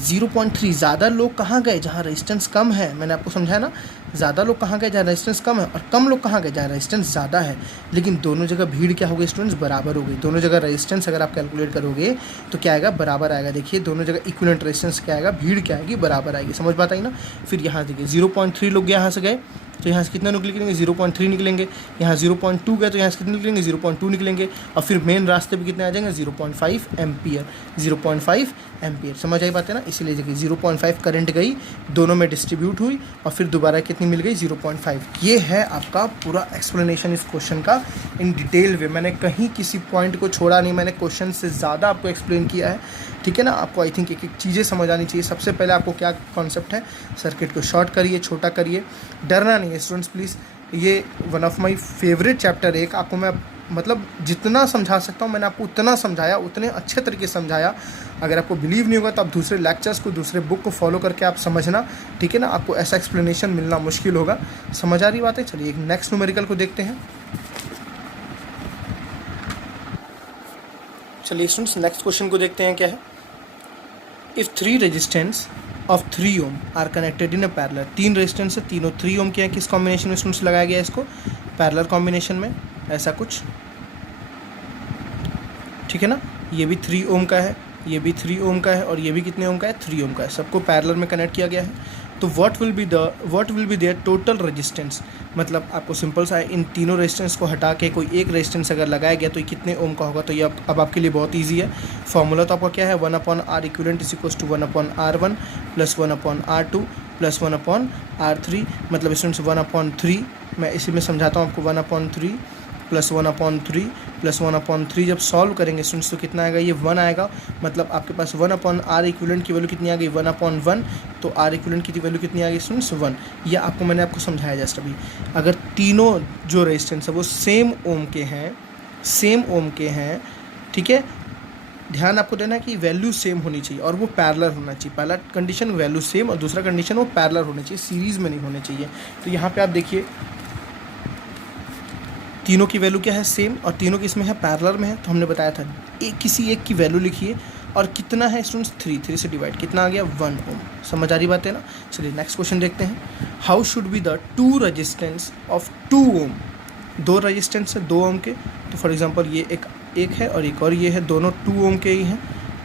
0.3 ज़्यादा लोग कहाँ गए, जहाँ रेजिस्टेंस कम है। मैंने आपको समझाया ना, ज़्यादा लोग कहाँ गए जहाँ रेजिस्टेंस कम है, और कम लोग कहाँ गए जहाँ रेजिस्टेंस ज़्यादा है। लेकिन दोनों जगह भीड़ क्या हो गई स्टूडेंट्स, बराबर हो गई। दोनों जगह रेजिस्टेंस अगर आप कैलकुलेट करोगे तो क्या आएगा, बराबर आएगा। देखिए दोनों जगह इक्विवेलेंट रेजिस्टेंस क्या आएगा, भीड़ क्या आएगी, बराबर आएगी। समझ बात आई ना। फिर यहाँ देखिए 0.3 लोग यहाँ से गए तो यहाँ से कितने निकलेंगे 0.3 निकलेंगे, यहाँ 0.2 गए तो यहाँ से कितने निकलेंगे 0.2 निकलेंगे, और फिर मेन रास्ते पे कितने आ जाएंगे 0.5 एम्पियर, 0.5 एम्पियर। समझ आई बात है ना। इसीलिए देखिए 0.5 करंट गई, दोनों में डिस्ट्रीब्यूट हुई और फिर दोबारा कितनी मिल गई 0.5। ये है आपका पूरा एक्सप्लेनेशन इस क्वेश्चन का इन डिटेल वे। मैंने कहीं किसी पॉइंट को छोड़ा नहीं, मैंने क्वेश्चन से ज़्यादा आपको एक्सप्लेन किया है, ठीक है ना। आपको आई थिंक एक एक चीज़ें समझ आनी चाहिए। सबसे पहले आपको क्या कॉन्सेप्ट है, सर्किट को शॉर्ट करिए, छोटा करिए, डरना नहीं है स्टूडेंट्स प्लीज़। ये one of my favourite chapter एक, आपको मैं मतलब जितना समझा सकता हूँ मैंने आपको उतना समझाया, उतने अच्छे तरीके से समझाया। अगर आपको बिलीव नहीं होगा तो आप दूसरे लेक्चर्स को, दूसरे बुक को फॉलो करके आप समझना, ठीक है ना। आपको ऐसा एक्सप्लेनेशन मिलना मुश्किल होगा। समझ आ रही बात है। चलिए एक नेक्स्ट न्यूमेरिकल को देखते हैं। चलिए स्टूडेंट्स नेक्स्ट क्वेश्चन को देखते हैं क्या है। If 3 resistance of 3 ohm are connected in a parallel, 3 resistance है, तीनों 3 ओम के हैं। किस कॉम्बिनेशन में स्टूडेंट्स लगाया गया इसको, पैरेलल कॉम्बिनेशन में, ऐसा कुछ ठीक है ना। ये भी 3 ओम का है, ये भी 3 ओम का है, और ये भी कितने ओम का है, 3 ओम का है। सबको पैरेलल में कनेक्ट किया गया है। तो what will be their total resistance, मतलब आपको सिंपल सा है, इन तीनों रेजिस्टेंस को हटा के कोई एक रेजिस्टेंस अगर लगाया गया तो ये कितने ओम का होगा। तो ये अब आपके लिए बहुत ईजी है। फॉर्मूला तो आपका क्या है, 1/R equivalent is equals to 1/R1 plus 1/R2 plus 1/R3, मतलब स्टूडेंट्स 1/3, मैं इसी में समझाता हूँ आपको, 1/3 प्लस 1/3 प्लस 1/3 जब सॉल्व करेंगे स्टूडेंट्स तो कितना आएगा, ये 1 आएगा। मतलब आपके पास 1/R इक्विवेलेंट की वैल्यू कितनी आ गई, 1/1, तो R इक्विवेलेंट की वैल्यू कितनी आ गई स्टूडेंट्स, 1। ये मैंने आपको समझाया जस्ट अभी। अगर तीनों जो रेजिस्टेंस है वो सेम ओम के हैं, ठीक है, ध्यान आपको देना है कि वैल्यू सेम होनी चाहिए और वो पैरेलल होना चाहिए। पहला कंडीशन वैल्यू सेम और दूसरा कंडीशन वो पैरेलल होनी चाहिए, सीरीज़ में नहीं होने चाहिए। तो यहाँ पे आप देखिए तीनों की वैल्यू क्या है, सेम, और तीनों की इसमें है पैरेलल में है। तो हमने बताया था किसी एक की वैल्यू लिखिए और कितना है स्टूडेंट्स, 3 से डिवाइड, कितना आ गया, 1 ओम। समझ आ रही बात है ना। चलिए नेक्स्ट क्वेश्चन देखते हैं। How should be the 2 resistance of 2 ohm, 2 resistance है 2 ओम के। तो फॉर एग्जांपल ये एक है और एक और ये है, दोनों 2 ओम के ही हैं,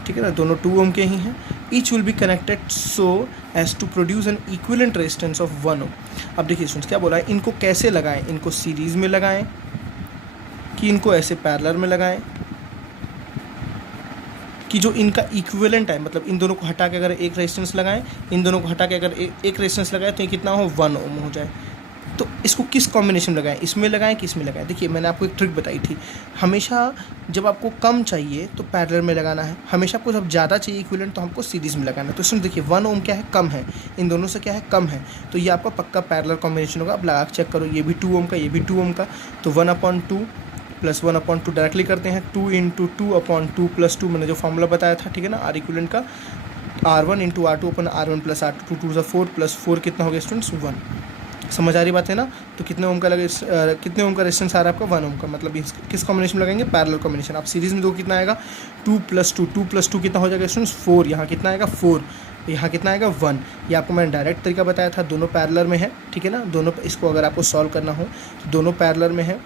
ठीक है ना, दोनों 2 ओम के ही हैं। Each will be connected so as to produce an equivalent resistance of 1 ohm. अब देखिए स्टूडेंट्स क्या बोला है, इनको कैसे लगाएं, इनको सीरीज़ में लगाएं कि इनको ऐसे पैरेलल में लगाएं, कि जो इनका इक्विवेलेंट है, मतलब इन दोनों को हटा के अगर एक रेजिस्टेंस लगाएं, इन दोनों को हटा के अगर एक रेजिस्टेंस लगाएं तो ये कितना हो, 1 ओम हो जाए। तो इसको किस कॉम्बिनेशन में लगाएं, इसमें लगाएं कि इसमें लगाएं। देखिए मैंने आपको एक ट्रिक बताई थी, हमेशा जब आपको कम चाहिए तो पैरेलल में लगाना है, हमेशा आपको जब ज़्यादा चाहिए इक्विवेलेंट तो हमको सीरीज़ में लगाना है। तो इसमें देखिए 1 ओम क्या है, कम है, इन दोनों से क्या है, कम है, तो ये आपका पक्का पैरेलल कॉम्बिनेशन होगा। अब लगा के चेक करो, ये भी 2 ओम का, ये भी 2 ओम का, तो 1/2 प्लस 1/2 डायरेक्टली करते हैं, 2 × 2/2 प्लस 2, मैंने जो फॉर्मूला बताया था, ठीक है ना, R इक्विवेलेंट का, R1 × R2/R1 plus R2, 2 2 4 plus 4 कितना हो गया स्टूडेंट्स, 1। समझ आ रही बात है ना। तो कितने ओम का कितने ओम का रेजिस्टेंस आ रहा है आपका, 1 ओम का, मतलब किस कॉम्बिनेशन में लगाएंगे, पैरेलल कॉम्बिनेशन। आप सीरीज़ में दो कितना आएगा, 2 + 2 कितना हो जाएगा स्टूडेंट्स, 4। यहाँ कितना आएगा, 4, यहाँ कितना आएगा, 1। ये आपको मैंने डायरेक्ट तरीका बताया था, दोनों पैरेलल में है, ठीक है ना, दोनों, इसको अगर आपको सॉल्व करना हो तो दोनों पैरेलल में है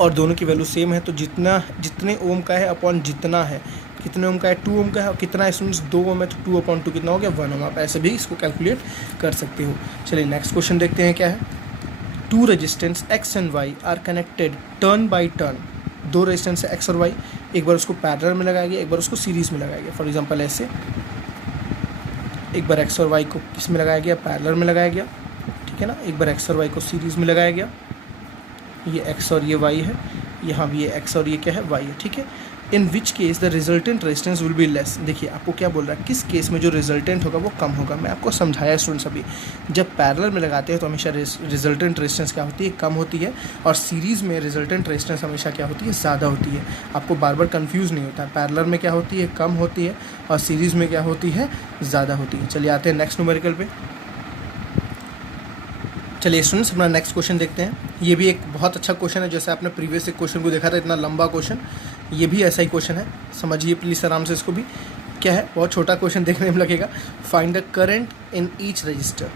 और दोनों की वैल्यू सेम है। तो जितने ओम का है अपॉन जितना है, कितने ओम का है, 2 ओम का है, और कितना है स्टूडेंट्स, 2 ओम है, तो 2/2 कितना हो गया, 1 ओम। आप ऐसे भी इसको कैलकुलेट कर सकते हो। चलिए नेक्स्ट क्वेश्चन देखते हैं क्या है। 2 resistance X and Y are connected turn by turn. 2 resistance है X और Y, एक बार उसको पैरेलल में लगाया गया, एक बार उसको सीरीज़ में लगाया गया। फॉर एग्जांपल ऐसे, एक बार X और Y को किस में लगाया गया, पैरेलल में लगाया गया, ठीक है ना, एक बार X और Y को सीरीज़ में लगाया गया, ये X और ये Y है, यहाँ भी ये X और ये क्या है, Y है, ठीक है। In which case the resultant resistance will be less. देखिए आपको क्या बोल रहा है, किस केस में जो रिजल्टेंट होगा वो कम होगा। मैं आपको समझाया स्टूडेंट्स अभी, जब पैरेलल में लगाते हैं तो हमेशा रिजल्टेंट रेजिस्टेंस क्या होती है, कम होती है, और सीरीज़ में रिजल्टेंट रेजिस्टेंस हमेशा क्या होती है, ज़्यादा होती है। आपको बार बार कन्फ्यूज़ नहीं होता है, पैरेलल में क्या होती है, कम होती है, और सीरीज़ में क्या होती है, ज़्यादा होती है। चलिए आते हैं नेक्स्ट न्यूमेरिकल पे। चलिए स्टूडेंट्स अपना नेक्स्ट क्वेश्चन देखते हैं। ये भी एक बहुत अच्छा क्वेश्चन है, जैसे आपने प्रीवियस एक क्वेश्चन को देखा था, इतना लंबा क्वेश्चन, ये भी ऐसा ही क्वेश्चन है, समझिए प्लीज़ आराम से इसको भी। क्या है, बहुत छोटा क्वेश्चन देखने में लगेगा। Find the current in each resistor,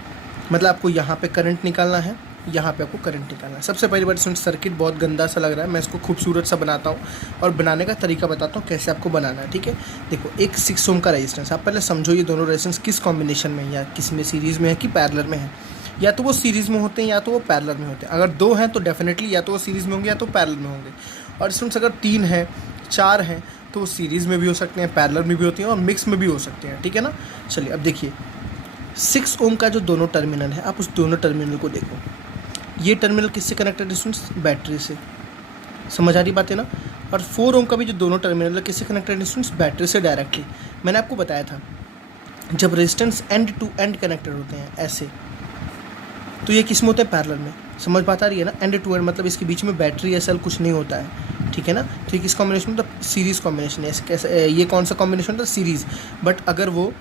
मतलब आपको यहाँ पे करंट निकालना है, यहाँ पे आपको करंट निकालना है। सबसे पहली बात स्टूडेंट, सर्किट बहुत गंदा सा लग रहा है, मैं इसको खूबसूरत सा बनाता हूँ और बनाने का तरीका बताता हूँ कैसे आपको बनाना है, ठीक है। देखो एक 6 ओम का रेजिस्टेंस, आप पहले समझो ये दोनों रेजिस्टेंस किस कॉम्बिनेशन में है, या किस में सीरीज़ में है कि पैरेलल में है। या तो वो सीरीज़ में होते हैं या तो वो पैरेलल में होते हैं। अगर 2 हैं तो डेफिनेटली या तो वो सीरीज़ में होंगे या तो पैरेलल में होंगे। और स्टूडेंट्स अगर 3 हैं 4 हैं तो वो सीरीज़ में भी हो सकते हैं, पैरेलल में भी होती हैं और मिक्स में भी हो सकते हैं, ठीक है ना। चलिए अब देखिए 6 ओम का जो दोनों टर्मिनल है, आप उस दोनों टर्मिनल को देखो। ये टर्मिनल किससे कनेक्टेड है स्टूडेंट्स, बैटरी से। समझ आ रही बात है ना। और 4 ओम का भी जो दोनों टर्मिनल है किससे कनेक्टेड है स्टूडेंट्स, बैटरी से डायरेक्टली। मैंने आपको बताया था जब resistance end to end connected होते हैं ऐसे, तो ये किस में होते हैं, पैरेलल में। समझ बात आ रही है ना, एंड टू एंड मतलब इसके बीच में बैटरी ऐसा कुछ नहीं होता है, ठीक है ना। तो ये किस कॉम्बिनेशन में, मतलब सीरीज़ कॉम्बिनेशन है। कैसे, ये कौन सा कॉम्बिनेशन होता है, सीरीज़। बट अगर वो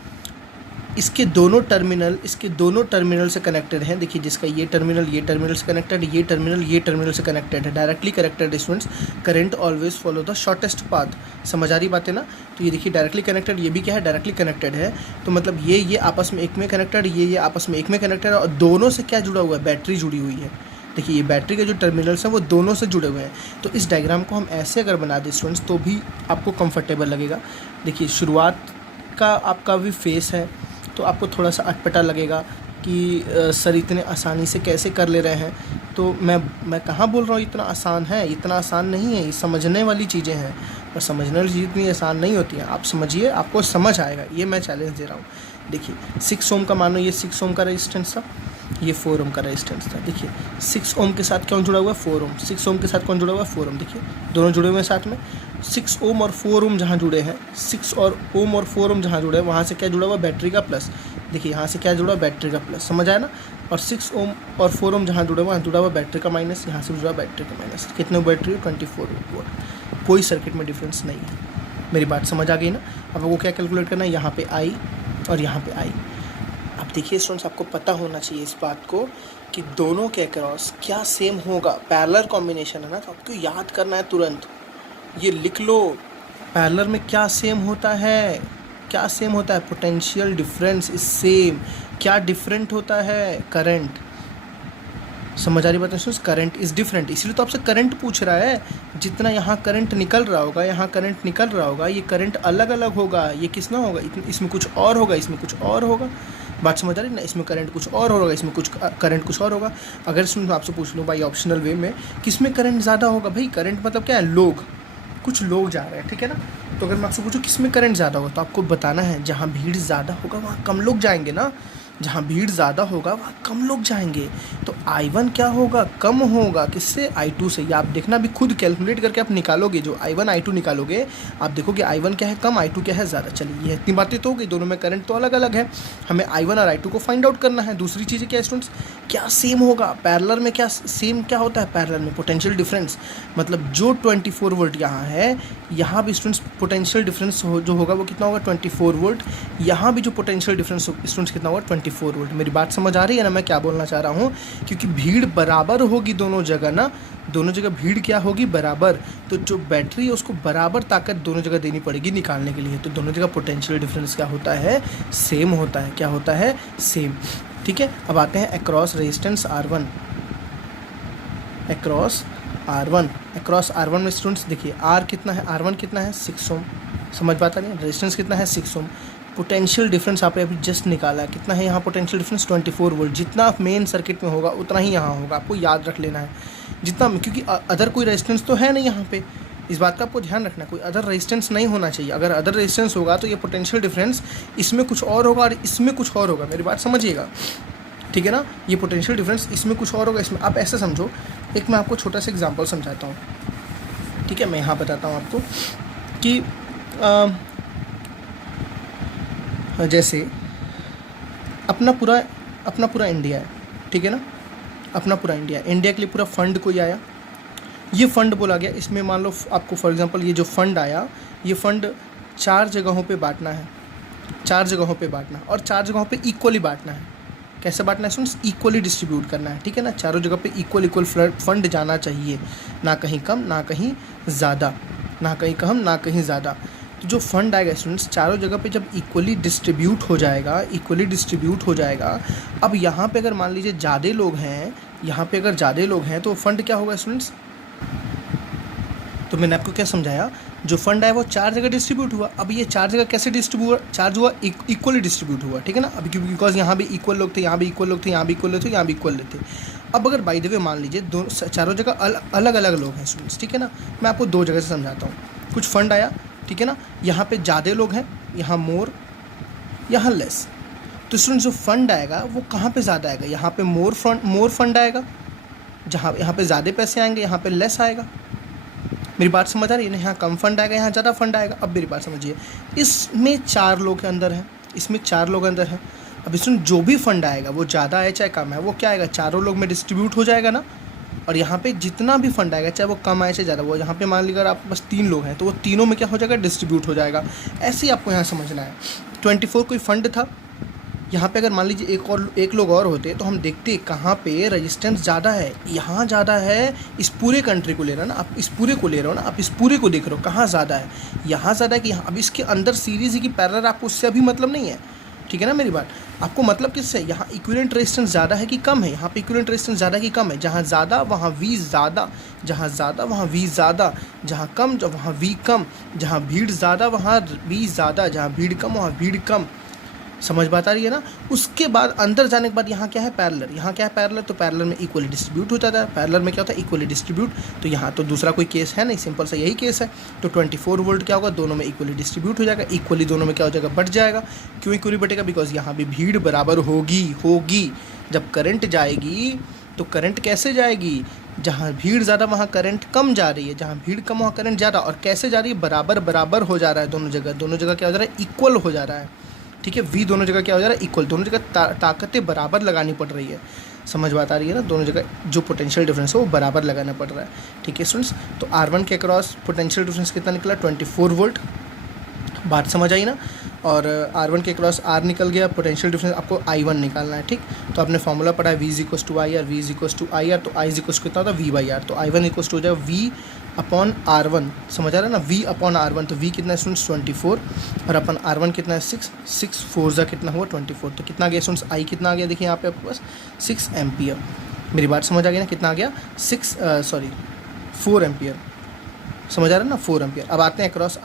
इसके दोनों टर्मिनल से कनेक्टेड हैं, देखिए जिसका ये टर्मिनल से कनेक्टेड, ये टर्मिनल से कनेक्टेड है, directly connected students, current always follow the shortest path. समझ आ रही बात है ना। तो ये देखिए डायरेक्टली कनेक्टेड, ये भी क्या है, डायरेक्टली कनेक्टेड है। तो मतलब ये आपस में एक में कनेक्टेड, ये आपस में एक में कनेक्टेड है, और दोनों से क्या जुड़ा हुआ है, बैटरी जुड़ी हुई है। देखिए ये बैटरी के जो टर्मिनल्स हैं वो दोनों से जुड़े हुए हैं। तो इस डायग्राम को हम ऐसे अगर बना दें स्टूडेंट्स तो भी आपको कंफर्टेबल लगेगा। देखिए शुरुआत का आपका भी फेस है तो आपको थोड़ा सा अटपटा लगेगा कि सर इतने आसानी से कैसे कर ले रहे हैं। तो मैं कहाँ बोल रहा हूँ इतना आसान है, इतना आसान नहीं है, ये समझने वाली चीज़ें हैं और समझने वाली चीज़ इतनी आसान नहीं होती हैं। आप समझिए, आपको समझ आएगा, ये मैं चैलेंज दे रहा हूँ। देखिए 6 ओम का मानो ये 6 ओम का रेजिस्टेंस था, ये 4 ओम का रेजिस्टेंस था। देखिए 6 ओम के साथ कौन जुड़ा हुआ है, 4 ओम। 6 ओम के साथ कौन जुड़ा हुआ है, 4 ओम। देखिए दोनों जुड़े हुए हैं साथ में। 6 ओम और 4 ओम जहाँ जुड़े हैं, 6 और ओम और 4 ओम जहाँ जुड़े हैं, वहाँ से क्या जुड़ा हुआ, बैटरी का प्लस। देखिए यहाँ से क्या जुड़ा, बैटरी का प्लस, समझ आया ना। और 6 ओम और 4 ओम जहाँ जुड़े हुआ, वहाँ जुड़ा हुआ बैटरी का माइनस, यहाँ से जुड़ा बैटरी का माइनस। कितने बैटरी, 24 वोल्ट। कोई सर्किट में डिफरेंस नहीं है। मेरी बात समझ आ गई ना। अब आपको क्या कैलकुलेट करना है, यहाँ पे आई और यहाँ पे आई। अब देखिए स्टूडेंट्स, आपको पता होना चाहिए इस बात को कि दोनों के अक्रॉस क्या सेम होगा। पैरेलल कॉम्बिनेशन है ना, तो आपको याद करना है तुरंत, ये लिख लो। पैरेलल में क्या सेम होता है, क्या सेम होता है, पोटेंशियल डिफरेंस इज सेम। क्या डिफरेंट होता है, करंट। समझ आ रही बात है, करंट इज़ डिफरेंट। इसलिए तो आपसे करंट पूछ रहा है। जितना यहाँ करंट निकल रहा होगा, यहाँ करंट निकल रहा होगा, ये करंट अलग अलग होगा। ये कितना होगा, इसमें कुछ और होगा, इसमें कुछ और होगा। बात समझ आ रही ना, इसमें करंट कुछ और होगा, इसमें कुछ करंट कुछ और होगा। अगर इसमें मैं आपसे पूछ लूँ भाई ऑप्शनल वे में, किसमें करंट ज़्यादा होगा, भाई करंट मतलब क्या है, लोग, कुछ लोग जा रहे हैं, ठीक है ना। तो अगर मैं आपसे पूछूँ किसमें करंट ज़्यादा होगा, तो आपको बताना है जहाँ भीड़ ज़्यादा होगा वहाँ कम लोग जाएंगे ना। जहाँ भीड़ ज़्यादा होगा वहाँ कम लोग जाएंगे। तो I1 क्या होगा, कम होगा। किससे, I2 से। या आप देखना भी खुद कैलकुलेट करके आप निकालोगे, जो I1 I2 निकालोगे, आप देखोगे I1 क्या है कम, I2 क्या है ज़्यादा। चलिए ये इतनी बातें तो हो गई, दोनों में करंट तो अलग अलग है, हमें I1 और I2 को फाइंड आउट करना है। दूसरी चीज़ क्या है स्टूडेंट्स, क्या सेम होगा। पैरेलल में क्या सेम क्या होता है, पैरेलल में पोटेंशियल डिफरेंस। मतलब जो 24 वोल्ट यहाँ है, यहाँ भी स्टूडेंट्स पोटेंशियल डिफरेंस जो होगा वो कितना होगा, 24 वोल्ट। यहाँ भी जो पोटेंशियल डिफरेंस स्टूडेंट्स कितना होगा, 24 वोल्ट। मेरी बात समझ आ रही है ना, मैं क्या बोलना चाह रहा हूँ। क्योंकि भीड़ बराबर होगी दोनों जगह ना, दोनों जगह भीड़ क्या होगी, बराबर। तो जो बैटरी है उसको बराबर ताकत दोनों जगह देनी पड़ेगी निकालने के लिए। तो दोनों जगह पोटेंशियल डिफरेंस क्या होता है, सेम होता है। क्या होता है, सेम। ठीक है, अब आते हैं across resistance R1। Across R1 में स्टूडेंट्स देखिए R कितना है, R1 कितना है, 6 ओम। समझ पाता नहीं, रेजिस्टेंस कितना है, 6 ओम। पोटेंशियल डिफरेंस आपने अभी जस्ट निकाला है, कितना है यहाँ पोटेंशियल डिफरेंस, 24 वोल्ट। जितना मेन सर्किट में होगा उतना ही यहाँ होगा, आपको याद रख लेना है जितना, क्योंकि अदर कोई रेजिस्टेंस तो है नहीं यहाँ पे। इस बात का आपको ध्यान रखना है, कोई अदर रेजिस्टेंस नहीं होना चाहिए। अगर अदर रेजिस्टेंस होगा तो ये पोटेंशियल डिफरेंस इसमें कुछ और होगा और इसमें कुछ और होगा। मेरी बात समझिएगा, ठीक है ना। ये पोटेंशियल डिफरेंस इसमें कुछ और होगा, इसमें। आप ऐसे समझो, एक मैं आपको छोटा सा एग्जांपल समझाता हूँ, ठीक है। मैं यहाँ बताता हूँ आपको कि जैसे अपना पूरा इंडिया है, ठीक है ना। अपना पूरा इंडिया के लिए पूरा फंड कोई आया, ये फंड बोला गया, इसमें मान लो आपको फॉर एग्जांपल ये जो फंड आया, ये फंड 4 जगहों पे बांटना है, 4 जगहों पे बांटना और 4 जगहों पे इक्वली बांटना है। कैसे बांटना है स्टूडेंट्स, इक्वली डिस्ट्रीब्यूट करना है, ठीक है ना। चारों जगह पे इक्वल फंड जाना चाहिए, ना कहीं कम ना कहीं ज़्यादा, ना कहीं कम ना कहीं ज़्यादा। तो जो फंड आएगा स्टूडेंट्स चारों जगह पे जब इक्वली डिस्ट्रीब्यूट हो जाएगा, अब यहाँ पे अगर मान लीजिए ज़्यादा लोग हैं, यहाँ पे अगर ज़्यादा लोग हैं तो फंड क्या होगा स्टूडेंट्स। तो मैंने आपको क्या समझाया, जो फंड आया वो 4 जगह डिस्ट्रीब्यूट हुआ। अब ये 4 जगह कैसे चार्ज हुआ, इक्वली डिस्ट्रीब्यूट हुआ, ठीक है ना। अभी बिकॉज यहाँ भी इक्वल लोग थे, यहाँ भी इक्वल लोग थे, यहाँ भी इक्वल लोग थे, यहाँ भी इक्वल थे। अब अगर बाय द वे मान लीजिए चारों जगह अलग अलग लोग हैं स्टूडेंट्स, ठीक है ना। मैं आपको 2 जगह से समझाता हूँ। कुछ फंड आया, ठीक है ना, यहाँ पे ज़्यादा लोग हैं, यहाँ मोर, यहाँ लेस। तो स्टूडेंट्स जो फंड आएगा वो कहाँ पे ज़्यादा आएगा, यहाँ पे मोर फंड आएगा। जहाँ यहाँ पे ज़्यादा पैसे आएंगे यहाँ पे लेस आएगा। मेरी बात समझ आ रही है ना, यहाँ कम फंड आएगा यहाँ ज़्यादा फंड आएगा। अब मेरी बात समझिए, इसमें 4 लोग अंदर हैं, अब इसमें जो भी फंड आएगा वो ज़्यादा है चाहे कम है, वो क्या आएगा, चारों लोग में डिस्ट्रीब्यूट हो जाएगा ना। और यहाँ पे जितना भी फंड आएगा चाहे वो कम आए चाहे ज़्यादा, वो यहाँ पे मान लीजिए अगर आपके पास 3 लोग हैं तो वो तीनों में क्या हो जाएगा, डिस्ट्रीब्यूट हो जाएगा। ऐसे ही आपको यहाँ समझना है। 24 कोई फंड था, यहाँ पे अगर मान लीजिए एक लोग और होते तो हम देखते कहाँ पे रेजिस्टेंस ज़्यादा है, यहाँ ज़्यादा है। इस पूरे कंट्री को ले रहा ना, आप इस पूरे को ले रहे हो ना, आप इस पूरे को देख रहे हो, कहाँ ज़्यादा है, यहाँ ज़्यादा है कि यहाँ। अब इसके अंदर सीरीज़ है कि पैरेलल, आपको उससे अभी मतलब नहीं है, ठीक है ना मेरी बात। आपको मतलब किससे, यहाँ इक्विवेलेंट रेजिस्टेंस ज़्यादा है कि कम है, यहाँ पे इक्विवेलेंट रेजिस्टेंस ज़्यादा कि कम है, जहाँ ज़्यादा वहाँ वी ज़्यादा, जहाँ ज़्यादा वहाँ वी ज़्यादा, जहाँ कम वहाँ वी कम, जहाँ भीड़ ज़्यादा वहाँ वी ज़्यादा, जहाँ भीड़ कम वहाँ भीड़ कम। समझ बात आ रही है ना। उसके बाद अंदर जाने के बाद यहाँ क्या है, पैरेलल, यहाँ क्या है पैरेलल, तो पैरेलल में इक्वली डिस्ट्रीब्यूट होता था, पैरेलल में क्या होता है इक्वली डिस्ट्रीब्यूट, तो यहाँ तो दूसरा कोई केस है नहीं, सिंपल सा यही केस है। तो 24 वोल्ट क्या होगा, दोनों में इक्वली डिस्ट्रीब्यूट हो जाएगा, इक्वली दोनों में क्या हो जाएगा, बढ़ जाएगा। क्यों इक्वली बढ़ेगा, बिकॉज यहाँ भी भीड़ बराबर होगी। जब करंट जाएगी तो करंट कैसे जाएगी, जहाँ भीड़ ज़्यादा वहाँ करंट कम जा रही है, जहाँ भीड़ कम वहाँ करंट ज़्यादा, और कैसे जा रही है, बराबर हो जा रहा है, दोनों जगह क्या हो जा रहा है, इक्वल हो जा रहा है। ठीक है, वी दोनों जगह क्या हो जा रहा है, इक्वल, दोनों जगह ताकतें बराबर लगानी पड़ रही है। समझ बात आ रही है ना, दोनों जगह जो पोटेंशियल डिफरेंस है वो बराबर लगाना पड़ रहा है। ठीक है स्टूडेंट्स, तो R1 के अक्रॉस पोटेंशियल डिफरेंस कितना निकला, 24 वोल्ट, बात समझ आई ना। और R1 के क्रॉस R निकल गया, पोटेंशियल डिफरेंस आपको I1 निकालना है। ठीक, तो आपने फॉर्मूला पढ़ा है V equals to I R, V equals to I R, तो I इक्वल्स कितना होता है V/R, तो I1 इक्वल्स टू हो जाएगा V अपॉन R1, समझ आ रहा है ना, V अपॉन R1, तो V कितना है स्टूडेंट्स 24 और अपन R1 कितना है 6 4 जा कितना हुआ 24, तो कितना आ गया स्टूडेंट्स, I कितना आ गया, देखिए यहाँ पे आपके पास 6 एम्पियर। मेरी बात समझ आ गई ना, कितना आ गया 4 एम्पियर, समझ आ रहा है ना, 4 एम्पियर। अब आते हैं अक्रॉस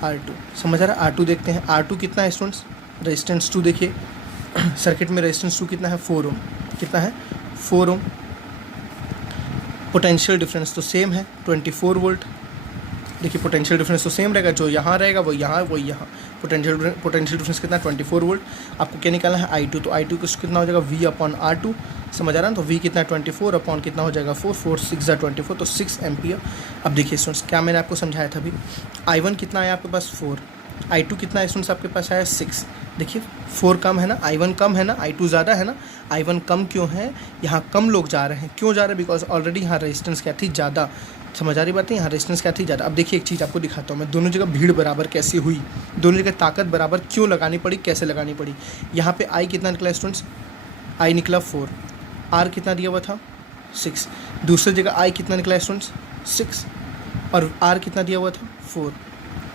R2, समझ आ रहा है, R2 देखते हैं, R2 कितना है स्टूडेंट्स, रेजिस्टेंस 2 देखिए सर्किट में रेजिस्टेंस 2 कितना है 4 ओम, कितना है 4 ओम। पोटेंशियल डिफरेंस तो सेम है 24 वोल्ट, देखिए पोटेंशियल डिफरेंस तो सेम रहेगा, जो यहाँ रहेगा वो यहाँ, पोटेंशियल डिफरेंस कितना है 24 वोल्ट। आपको क्या निकालना है I2, तो I2 कितना हो जाएगा V अपॉन R2, समझ आ रहा है, तो V कितना है 24 अपॉन कितना हो जाएगा 4 6 जा 24, तो 6 एम्पियर। अब देखिए स्टूडेंट्स, क्या मैंने आपको समझाया था अभी, I1 कितना है आपके पास 4, I2 कितना है स्टूडेंट्स आपके पास आया 6, देखिए 4 कम है ना, I1 कम है ना, I2 ज़्यादा है ना। I1 कम क्यों है, यहाँ कम लोग जा रहे हैं, क्यों जा रहे हैं, बिकॉज ऑलरेडी यहाँ रेजिस्टेंस क्या थी ज़्यादा, समझ आ रही बात है, यहाँ रेजिस्टेंस क्या थी ज़्यादा। अब देखिए एक चीज़ आपको दिखाता हूँ मैं, दोनों जगह भीड़ बराबर कैसे हुई, दोनों जगह ताकत बराबर क्यों लगानी पड़ी, कैसे लगानी पड़ी। यहाँ पे I कितना निकला स्टूडेंट्स, I निकला 4, R कितना दिया हुआ था 6, दूसरी जगह I कितना निकला स्टूडेंट्स 6 और R कितना दिया हुआ था 4,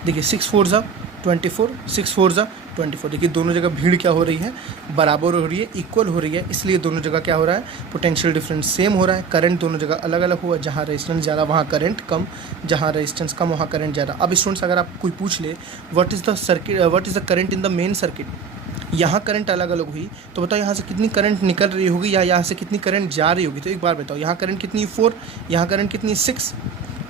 देखिए 6 4 जा 24, 6 4 जा 24, देखिए दोनों जगह भीड़ क्या हो रही है, बराबर हो रही है, इक्वल हो रही है, इसलिए दोनों जगह क्या हो रहा है, पोटेंशियल डिफरेंस सेम हो रहा है। करंट दोनों जगह अलग अलग हुआ, जहाँ रेजिस्टेंस ज़्यादा वहाँ करंट कम, जहाँ रेजिस्टेंस कम वहाँ करंट ज़्यादा। अब स्टूडेंट्स अगर आप कोई पूछ ले what is the current in the main circuit, यहाँ करंट अलग अलग हुई, तो बताओ यहाँ से कितनी करंट निकल रही होगी या यहाँ से कितनी करंट जा रही होगी, तो एक बार बताओ, यहाँ करंट कितनी 4, यहाँ करंट कितनी 6,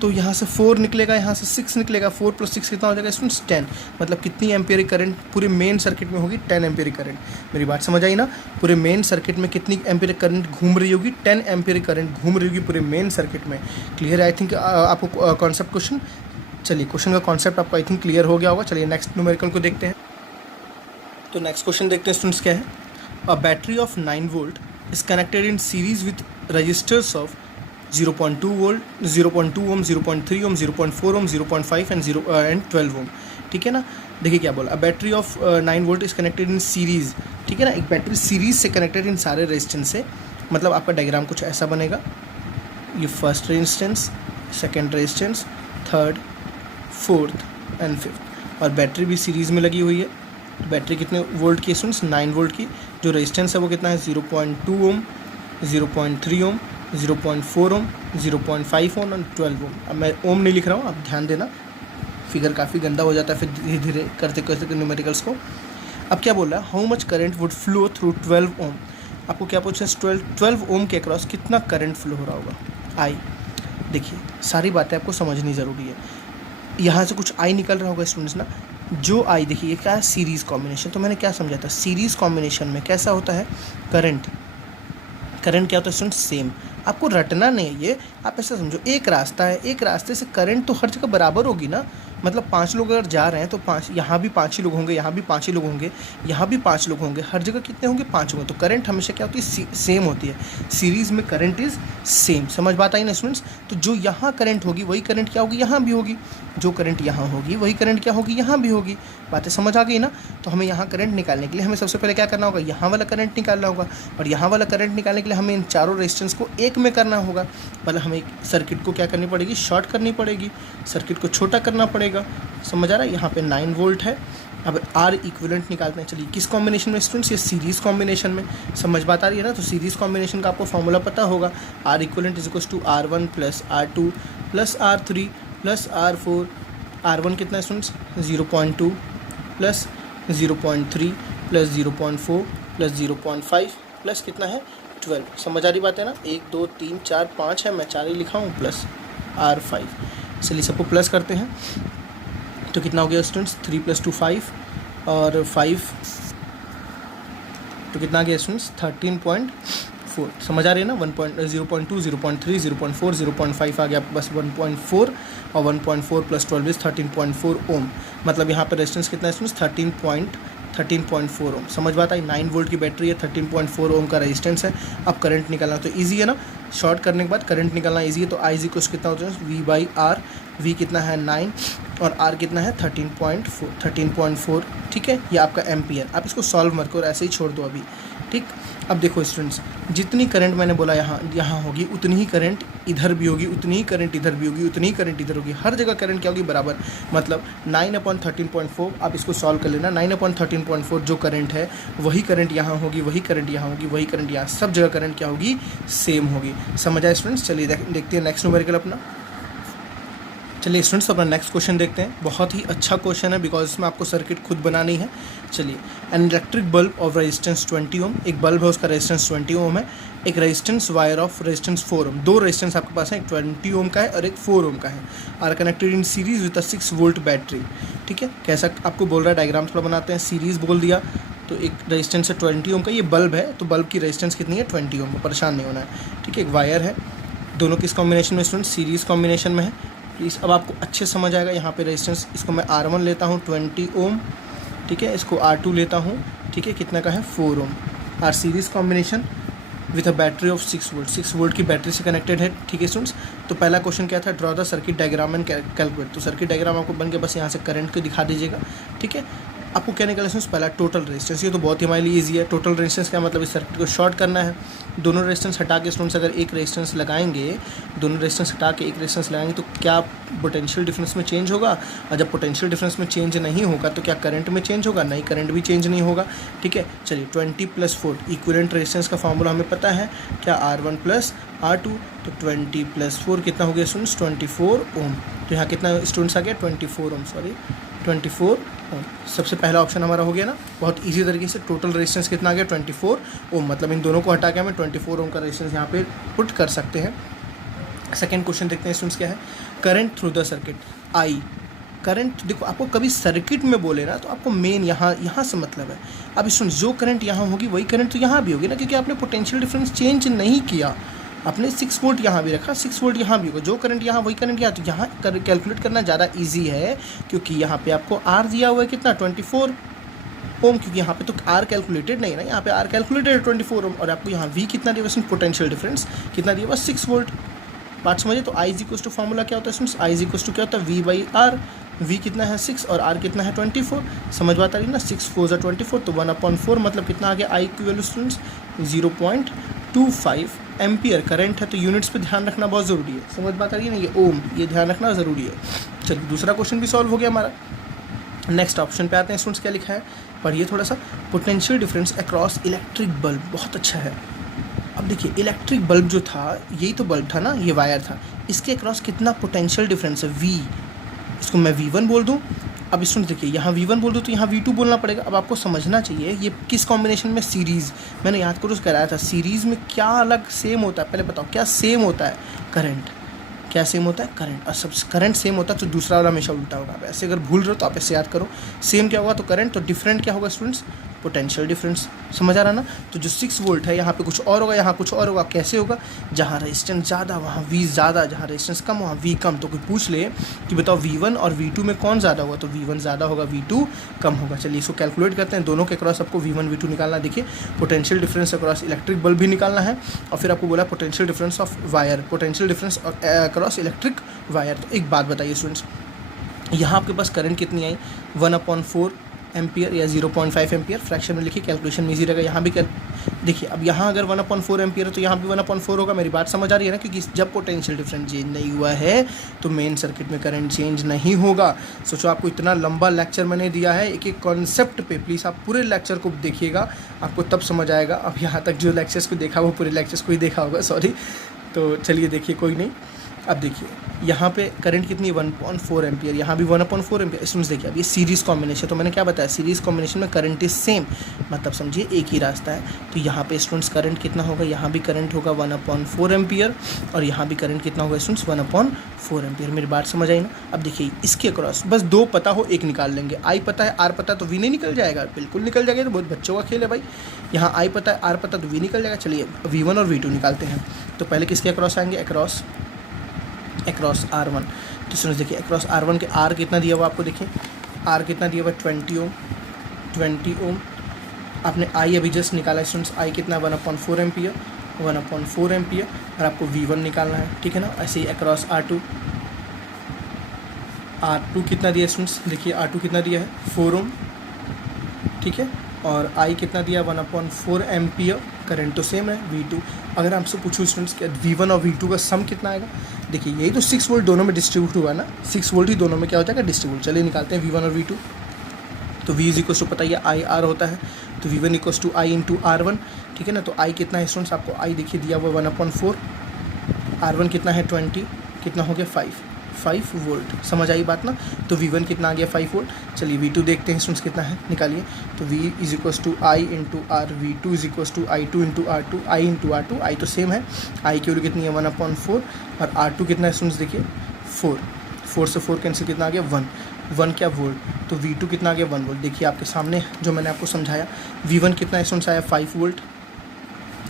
तो यहाँ से 4 निकलेगा, यहाँ से 6 निकलेगा, 4 + 6 कितना हो जाएगा स्टूडेंट्स 10, मतलब कितनी एम्पियर करंट पूरे मेन सर्किट में होगी, 10 एम्पियर करंट। मेरी बात समझ आई ना, पूरे मेन सर्किट में कितनी एम्पियर करंट घूम रही होगी, 10 एम्पियर करंट घूम रही होगी पूरे मेन सर्किट में। क्लियर है, आई थिंक आपको कॉन्सेप्ट क्वेश्चन, चलिए क्वेश्चन का कॉन्सेप्ट आपको आई थिंक क्लियर हो गया होगा। चलिए नेक्स्ट न्यूमेरिकल को देखते हैं। तो नेक्स्ट क्वेश्चन देखते हैं स्टूडेंट्स, क्या है, a battery of 9 volt is connected in series with resistors of 0.2 volt, 0.2 ohm, 0.3 ohm, 0.4 ohm, 0.5 and 12 ohm. ठीक है ना, देखिए क्या बोला, a battery of 9 volt is connected in series. ठीक है ना, एक बैटरी सीरीज से कनेक्टेड इन सारे रेजिस्टेंस से, मतलब आपका डायग्राम कुछ ऐसा बनेगा, ये first resistance, second resistance, third, fourth and fifth, और बैटरी भी सीरीज़ में लगी हुई है। बैटरी कितने वोल्ट की स्टूडेंट्स, 9 वोल्ट की, जो रेजिस्टेंस है वो कितना है 0.2 ओम, 0.3 ओम, 0.4 ओम, 0.5 ओम और 12 ओम। अब मैं ओम नहीं लिख रहा हूँ, आप ध्यान देना, फिगर काफ़ी गंदा हो जाता है फिर धीरे धीरे करते करते न्यूमेरिकल्स को। अब क्या बोल रहा है, how much current would flow through 12 ओम, आपको क्या पूछना है, 12 ओम के अक्रॉस कितना करंट फ्लो हो रहा होगा, आई। देखिए सारी बातें आपको समझनी ज़रूरी है, यहाँ से कुछ आई निकल रहा होगा स्टूडेंट्स ना, जो आई देखिए ये क्या है, सीरीज़ कॉम्बिनेशन। तो मैंने क्या समझा था, सीरीज़ कॉम्बिनेशन में कैसा होता है, करंट क्या होता है स्टूडेंट्स, सेम। आपको रटना नहीं है ये, आप ऐसा समझो, एक रास्ता है, एक रास्ते से करंट तो हर जगह बराबर होगी ना, मतलब 5 लोग अगर जा रहे हैं तो 5, यहाँ भी 5 ही लोग होंगे, यहाँ भी 5 ही लोग होंगे, यहाँ भी 5 लोग होंगे, हर जगह कितने होंगे, 5 होंगे। तो करंट हमेशा क्या होती है, सेम होती है, सीरीज़ में करंट इज़ सेम। समझ बात आई ना स्टूडेंट्स, तो जो यहाँ करंट होगी वही करंट क्या होगी, यहाँ भी होगी, जो करंट यहाँ होगी वही करंट क्या होगी, यहाँ भी होगी। बातें समझ आ गई ना। तो हमें यहाँ करंट निकालने के लिए हमें सबसे पहले क्या करना होगा, यहाँ वाला करंट निकालना होगा, और यहाँ वाला करंट निकालने के लिए हमें इन चारों रेजिस्टेंस को एक में करना होगा। मतलब हमें सर्किट को क्या करनी पड़ेगी, शॉर्ट करनी पड़ेगी, सर्किट को छोटा करना पड़ेगा। समझ आ रहा है, यहाँ पे 9 वोल्ट है, अब आर इक्विवेलेंट निकालते हैं। चलिए किस कॉम्बिनेशन में स्टूडेंट्स, ये सीरीज़ कॉम्बिनेशन में। समझ बात आ रही है ना, तो सीरीज़ कॉम्बिनेशन का आपको फॉर्मूला पता होगा, R equivalent is equals to R1 plus R2 plus R3 plus R4। R1 कितना है students 0.2 plus 0.3 plus 0.4 plus 0.5 plus कितना है 12। समझ आ रही बात है ना, 1 2 3 4 5 है, मैं 4 ही लिखा हूँ, प्लस R5। चलिए सबको प्लस करते हैं तो कितना हो गया स्टूडेंट्स 3 + 2 5 और 5 तो कितना आ गया स्टूडेंट्स 13.4। समझ आ रही है ना, 0.2 0.3 0.4 0.5 आ गया बस 1.4 और 1.4 प्लस 12 इज 13.4 ओम। मतलब यहाँ पर रेजिस्टेंस कितना है स्टूडेंट्स 13.4 ओम। समझ बात आई, 9 वोल्ट की बैटरी है, 13.4 ओम का रेजिस्टेंस है। अब करंट निकालना तो ईजी है ना, शॉर्ट करने के बाद करंट निकालना ईजी है। तो आई इज इक्वल्स कितना होता है V/R। V कितना है 9 और R कितना है 13.4। ठीक है, ये आपका एम्पियर। आप इसको सॉल्व मत करो, ऐसे ही छोड़ दो अभी। ठीक, अब देखो स्टूडेंट्स, जितनी करंट मैंने बोला यहाँ होगी उतनी ही करंट इधर भी होगी, उतनी ही करंट इधर भी होगी, उतनी ही करंट इधर होगी। हर जगह करंट क्या होगी बराबर। मतलब 9/13.4, आप इसको सॉल्व कर लेना। 9/13.4 जो करंट है वही करंट यहाँ होगी, वही करंट यहाँ होगी, वही करंट यहाँ, सब जगह करंट क्या होगी सेम होगी। समझ आए स्टूडेंट्स। चलिए देखते हैं नेक्स्ट न्यूमेरिकल अपना। चलिए स्टूडेंट्स अपना नेक्स्ट क्वेश्चन देखते हैं। बहुत ही अच्छा क्वेश्चन है बिकॉज इसमें आपको सर्किट खुद बनानी है। चलिए, an electric bulb of resistance 20 ओम, एक बल्ब है उसका रेजिस्टेंस 20 ओम है। एक रेजिस्टेंस वायर ऑफ रेजिस्टेंस 4 ओम, दो रेजिस्टेंस आपके पास है, एक 20 ओम का है और एक 4 ओम का है। Are connected in series with a 6 volt battery. ठीक है, कैसा आपको बोल रहा है, डायग्राम थोड़ा बनाते हैं। सीरीज बोल दिया तो एक रेजिस्टेंस है 20 ओम का, ये बल्ब है तो बल्ब की रेजिस्टेंस कितनी है 20 ओम, परेशान नहीं होना है। ठीक है, एक वायर है, दोनों किस कॉम्बिनेशन में स्टूडेंट, सीरीज़ कॉम्बिनेशन में है। प्लीज़ अब आपको अच्छे समझ आएगा। यहाँ पे रेजिस्टेंस, इसको मैं R1 लेता हूँ 20 ओम, ठीक है, इसको R2 लेता हूँ, ठीक है, कितना का है 4 ohm. Are series combination with a battery of 6 volt, 6 volt की बैटरी से कनेक्टेड है। ठीक है स्टूडेंट्स, तो पहला क्वेश्चन क्या था, draw the circuit diagram and calculate. तो सर्किट डायग्राम आपको बन के बस यहाँ से करंट को दिखा दीजिएगा। ठीक है, आपको क्या निकालना है पहला टोटल रेजिस्टेंस। ये तो बहुत ही हमारे लिए ईजी है। टोटल रेजिस्टेंस क्या मतलब, इस सर्किट को शॉर्ट करना है। दोनों रेजिस्टेंस हटा के स्टूडेंट्स अगर एक रेजिस्टेंस लगाएंगे, दोनों रेजिस्टेंस हटा के एक रेजिस्टेंस लगाएंगे तो क्या पोटेंशियल डिफरेंस में चेंज होगा। और जब पोटेंशियल डिफरेंस में चेंज नहीं होगा तो क्या करंट में चेंज होगा, नहीं, करंट भी चेंज नहीं होगा। ठीक है, चलिए 20 + 4 इक्विवेलेंट रेजिस्टेंस का फार्मूला हमें पता है क्या, R1 + R2। तो 20 + 4 कितना हो गया स्टूडेंट्स 24 ओम। तो यहाँ कितना स्टूडेंट्स आ गया 24 ओम, 24 ओम। सबसे पहला ऑप्शन हमारा हो गया ना, बहुत इजी तरीके से। टोटल रेजिस्टेंस कितना आ गया 24 ओम, मतलब इन दोनों को हटा के हमें 24 ओम का रेजिस्टेंस यहाँ पे पुट कर सकते हैं। सेकंड क्वेश्चन देखते हैं स्टूडेंट्स क्या है, current through the circuit I. Current देखो, आपको कभी सर्किट में बोले ना तो आपको मेन यहाँ से मतलब है। अब स्टूडेंट्स जो करंट यहाँ होगी वही करंट तो यहाँ भी होगी ना, क्योंकि आपने पोटेंशियल डिफरेंस चेंज नहीं किया। आपने 6 वोल्ट यहाँ भी रखा, 6 वोल्ट यहाँ भी होगा, जो करंट यहाँ वही करंट यहाँ। तो यहाँ कैलकुलेट करना ज़्यादा इजी है, क्योंकि यहाँ पे आपको R दिया हुआ है कितना 24 ओम, क्योंकि यहाँ पे तो R कैलकुलेटेड नहीं है ना, यहाँ पे R कैलकुलेटेड है 24 ओम। और आपको यहाँ V कितना दिया हुआ, पोटेंशियल डिफरेंस कितना दिया हुआ 6 वोल्ट। बात समझिए। तो I इक्वल्स टू फॉर्मूला क्या होता है स्टूडेंट्स, I इक्वल्स टू क्या होता है V/R। V कितना है 6 और R कितना है 24। समझ बात आ रही है ना, 6 4 = 24 तो 1/4 मतलब कितना आ गया I की वैल्यू स्टूडेंट्स 0.25 एम्पियर। करंट है तो यूनिट्स पे ध्यान रखना बहुत ज़रूरी है। समझ बात आ रही है ना, ये ओम, ये ध्यान रखना ज़रूरी है। चलिए दूसरा क्वेश्चन भी सॉल्व हो गया हमारा। नेक्स्ट ऑप्शन पे आते हैं स्टूडेंट्स, क्या लिखा है पढ़िए थोड़ा सा। Potential difference across electric bulb, बहुत अच्छा है। अब देखिए इलेक्ट्रिक बल्ब जो था, यही तो बल्ब था ना, ये वायर था, इसके अक्रॉस कितना पोटेंशियल डिफरेंस है V। इसको मैं V1 बोल दूँ। अब इसमें देखिए यहाँ V1 बोल दूँ तो यहाँ V2 बोलना पड़ेगा। अब आपको समझना चाहिए ये किस कॉम्बिनेशन में, सीरीज़। मैंने याद करो कराया था, सीरीज़ में क्या अलग सेम होता है, पहले बताओ क्या सेम होता है। करंट, क्या सेम होता है, करंट। और सब करंट सेम होता है तो दूसरा वाला हमेशा उल्टा होगा। आप ऐसे अगर भूल रहे हो तो आप ऐसे याद करो, सेम क्या होगा तो करंट, तो डिफरेंट क्या होगा स्टूडेंट्स, पोटेंशियल डिफरेंस। समझ आ रहा ना। तो जो 6 वोल्ट है यहाँ पे कुछ और होगा, यहाँ कुछ और होगा। कैसे होगा, जहाँ रेजिस्टेंस ज़्यादा वहाँ V ज़्यादा, जहाँ रेजिस्टेंस कम वहाँ V कम। तो कोई पूछ ले कि बताओ V1 और V2 में कौन ज़्यादा होगा, तो V1 ज़्यादा होगा, V2 कम होगा। चलिए इसको कैलकुलेट करते हैं। दोनों के अक्रॉस आपको V1 V2 निकालना है। देखिए potential difference across electric bulb भी निकालना है, और फिर आपको बोला potential difference of wire, potential difference across electric wire. तो एक बात बताइए स्टूडेंट्स, यहाँ आपके पास करंट कितनी आई 1/4 एम्पियर या 0.5 एम्पियर। फ्रैक्शन में लिखिए, कैलकुलेशन में इजी रहेगा। यहाँ भी देखिए अब यहाँ अगर 1/4 एम्पियर है तो यहाँ भी 1/4 होगा। मेरी बात समझ आ रही है ना, क्योंकि जब पोटेंशियल डिफरेंस चेंज नहीं हुआ है तो मेन सर्किट में करंट चेंज नहीं होगा। सोचो आपको इतना लंबा लेक्चर मैंने दिया है एक एक कॉन्सेप्ट पे, प्लीज़ आप पूरे लेक्चर को देखिएगा, आपको तब समझ आएगा। अब यहाँ तक जो लेक्चर्स को देखा वो पूरे लेक्चर्स को ही देखा होगा, सॉरी। तो चलिए देखिए, कोई नहीं। अब देखिए यहाँ पे करंट कितनी है 1/4 एम्पियर, यहाँ भी 1/4 एम्पियर। स्टूडेंट्स देखिए अब ये सीरीज़ कॉम्बिनेशन, तो मैंने क्या बताया सीरीज़ कॉम्बिनेशन में करंट इज सेम, मतलब समझिए एक ही रास्ता है। तो यहाँ पे स्टूडेंट्स करंट कितना होगा, यहाँ भी करंट होगा 1/4 एम्पियर और यहाँ भी करंट कितना होगा स्टूडेंट्स 1/4 एम्पियर। मेरी बात समझ आई ना। अब देखिए इसके अक्रॉस बस दो पता हो एक निकाल लेंगे, आई पता है आर पता तो वी नहीं निकल जाएगा, बिल्कुल निकल जाएगा, तो बहुत बच्चों का खेल है भाई। यहाँ आई पता है आर पता तो वी निकल जाएगा। चलिए V1 और V2 निकालते हैं। तो पहले किसके अक्रॉस आएंगे, अक्रॉस R1। तो सुनो देखिए अक्रॉस R1 के R कितना दिया हुआ आपको, देखिए R कितना दिया हुआ 20 ओम। आपने I अभी जस्ट निकाला है स्टूडेंट्स, I कितना 1/4 एम्पियर और आपको V1 निकालना है, ठीक है ना। ऐसे ही अक्रॉस R2 कितना दिया स्टूडेंट्स, देखिए R2 कितना दिया है 4 ओम, ठीक है। और I कितना दिया 1/4 एम्पियर, करंट तो सेम है V2। अगर आपसे पूछूँ स्टूडेंट्स कि V1 और V2 का सम कितना आएगा, देखिए यही तो 6 वोल्ट दोनों में डिस्ट्रीब्यूट हुआ ना, 6 वोल्ट ही दोनों में क्या हो जाएगा डिस्ट्रीब्यूट। चलिए निकालते हैं V1 और V2। तो V इज टू पता है IR होता है, तो V1 = I × R1, ठीक है ना। तो I कितना है स्टूडेंट्स, आपको I देखिए दिया हुआ 1/4, R1 कितना है 20, कितना हो गया 5 वोल्ट। समझ आई बात ना। तो V1 कितना आ गया 5 वोल्ट। चलिए V2 देखते हैं स्टूडेंट्स कितना है, निकालिए। तो V = I × R, V2 = I2 × R2, I × R2, I तो सेम है, I की वैल्यू कितनी है 1/4 और R2 कितना है स्टूडेंट्स देखिए 4 से 4 कैंसिल, कितना आ गया 1 क्या वोल्ट। तो V2 कितना आ गया 1 वोल्ट। देखिए आपके सामने जो मैंने आपको समझाया, V1 कितना है स्टूडेंट्स आया 5 वोल्ट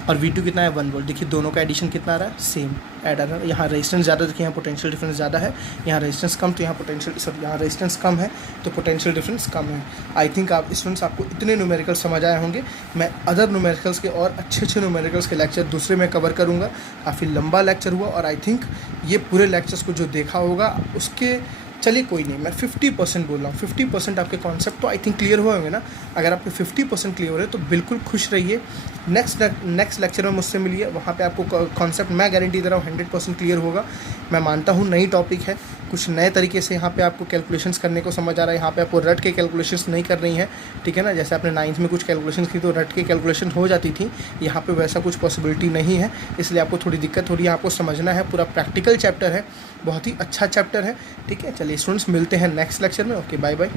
और V2 कितना है 1 वोल्ट। देखिए दोनों का एडिशन कितना आ रहा है, सेम ऐड आ रहा है। यहाँ रेजिस्टेंस ज़्यादा, देखिए यहाँ पोटेंशियल डिफरेंस ज़्यादा है, यहाँ रेजिस्टेंस कम, तो यहाँ रेजिस्टेंस कम है तो पोटेंशियल डिफरेंस कम है। आई थिंक आप स्टूडेंट्स आपको इतने न्यूमेरिकल समझ आए होंगे। मैं अदर न्यूमेरिकल्स के और अच्छे न्यूमेरिकल्स के लेक्चर दूसरे में कवर करूँगा। काफ़ी लंबा लेक्चर हुआ और आई थिंक ये पूरे लेक्चर्स को जो देखा होगा उसके, चलिए कोई नहीं, मैं 50% बोल रहा हूँ, 50% आपके कॉन्सेप्ट तो आई थिंक क्लियर हुए होंगे ना। अगर आपके 50% क्लियर हो रहे तो बिल्कुल खुश रहिए। नेक्स्ट लेक्चर में मुझसे मिलिए, वहाँ पे आपको कॉन्सेप्ट मैं गारंटी दे रहा हूँ 100% क्लियर होगा। मैं मानता हूँ नई टॉपिक है, कुछ नए तरीके से यहाँ पे आपको कैलकुलेशंस करने को समझ आ रहा है। यहाँ पे आपको रट के कैलकुलेशंस नहीं कर रही हैं, ठीक है ना। जैसे आपने 9th में कुछ कैलकुलेशंस की तो रट के कैलकुलेशन हो जाती थी, यहाँ पे वैसा कुछ पॉसिबिलिटी नहीं है, इसलिए आपको थोड़ी दिक्कत हो रही है। आपको समझना है, पूरा प्रैक्टिकल चैप्टर है, बहुत ही अच्छा चैप्टर है, ठीक है। चलिए स्टूडेंट्स मिलते हैं नेक्स्ट लेक्चर में। Okay bye bye.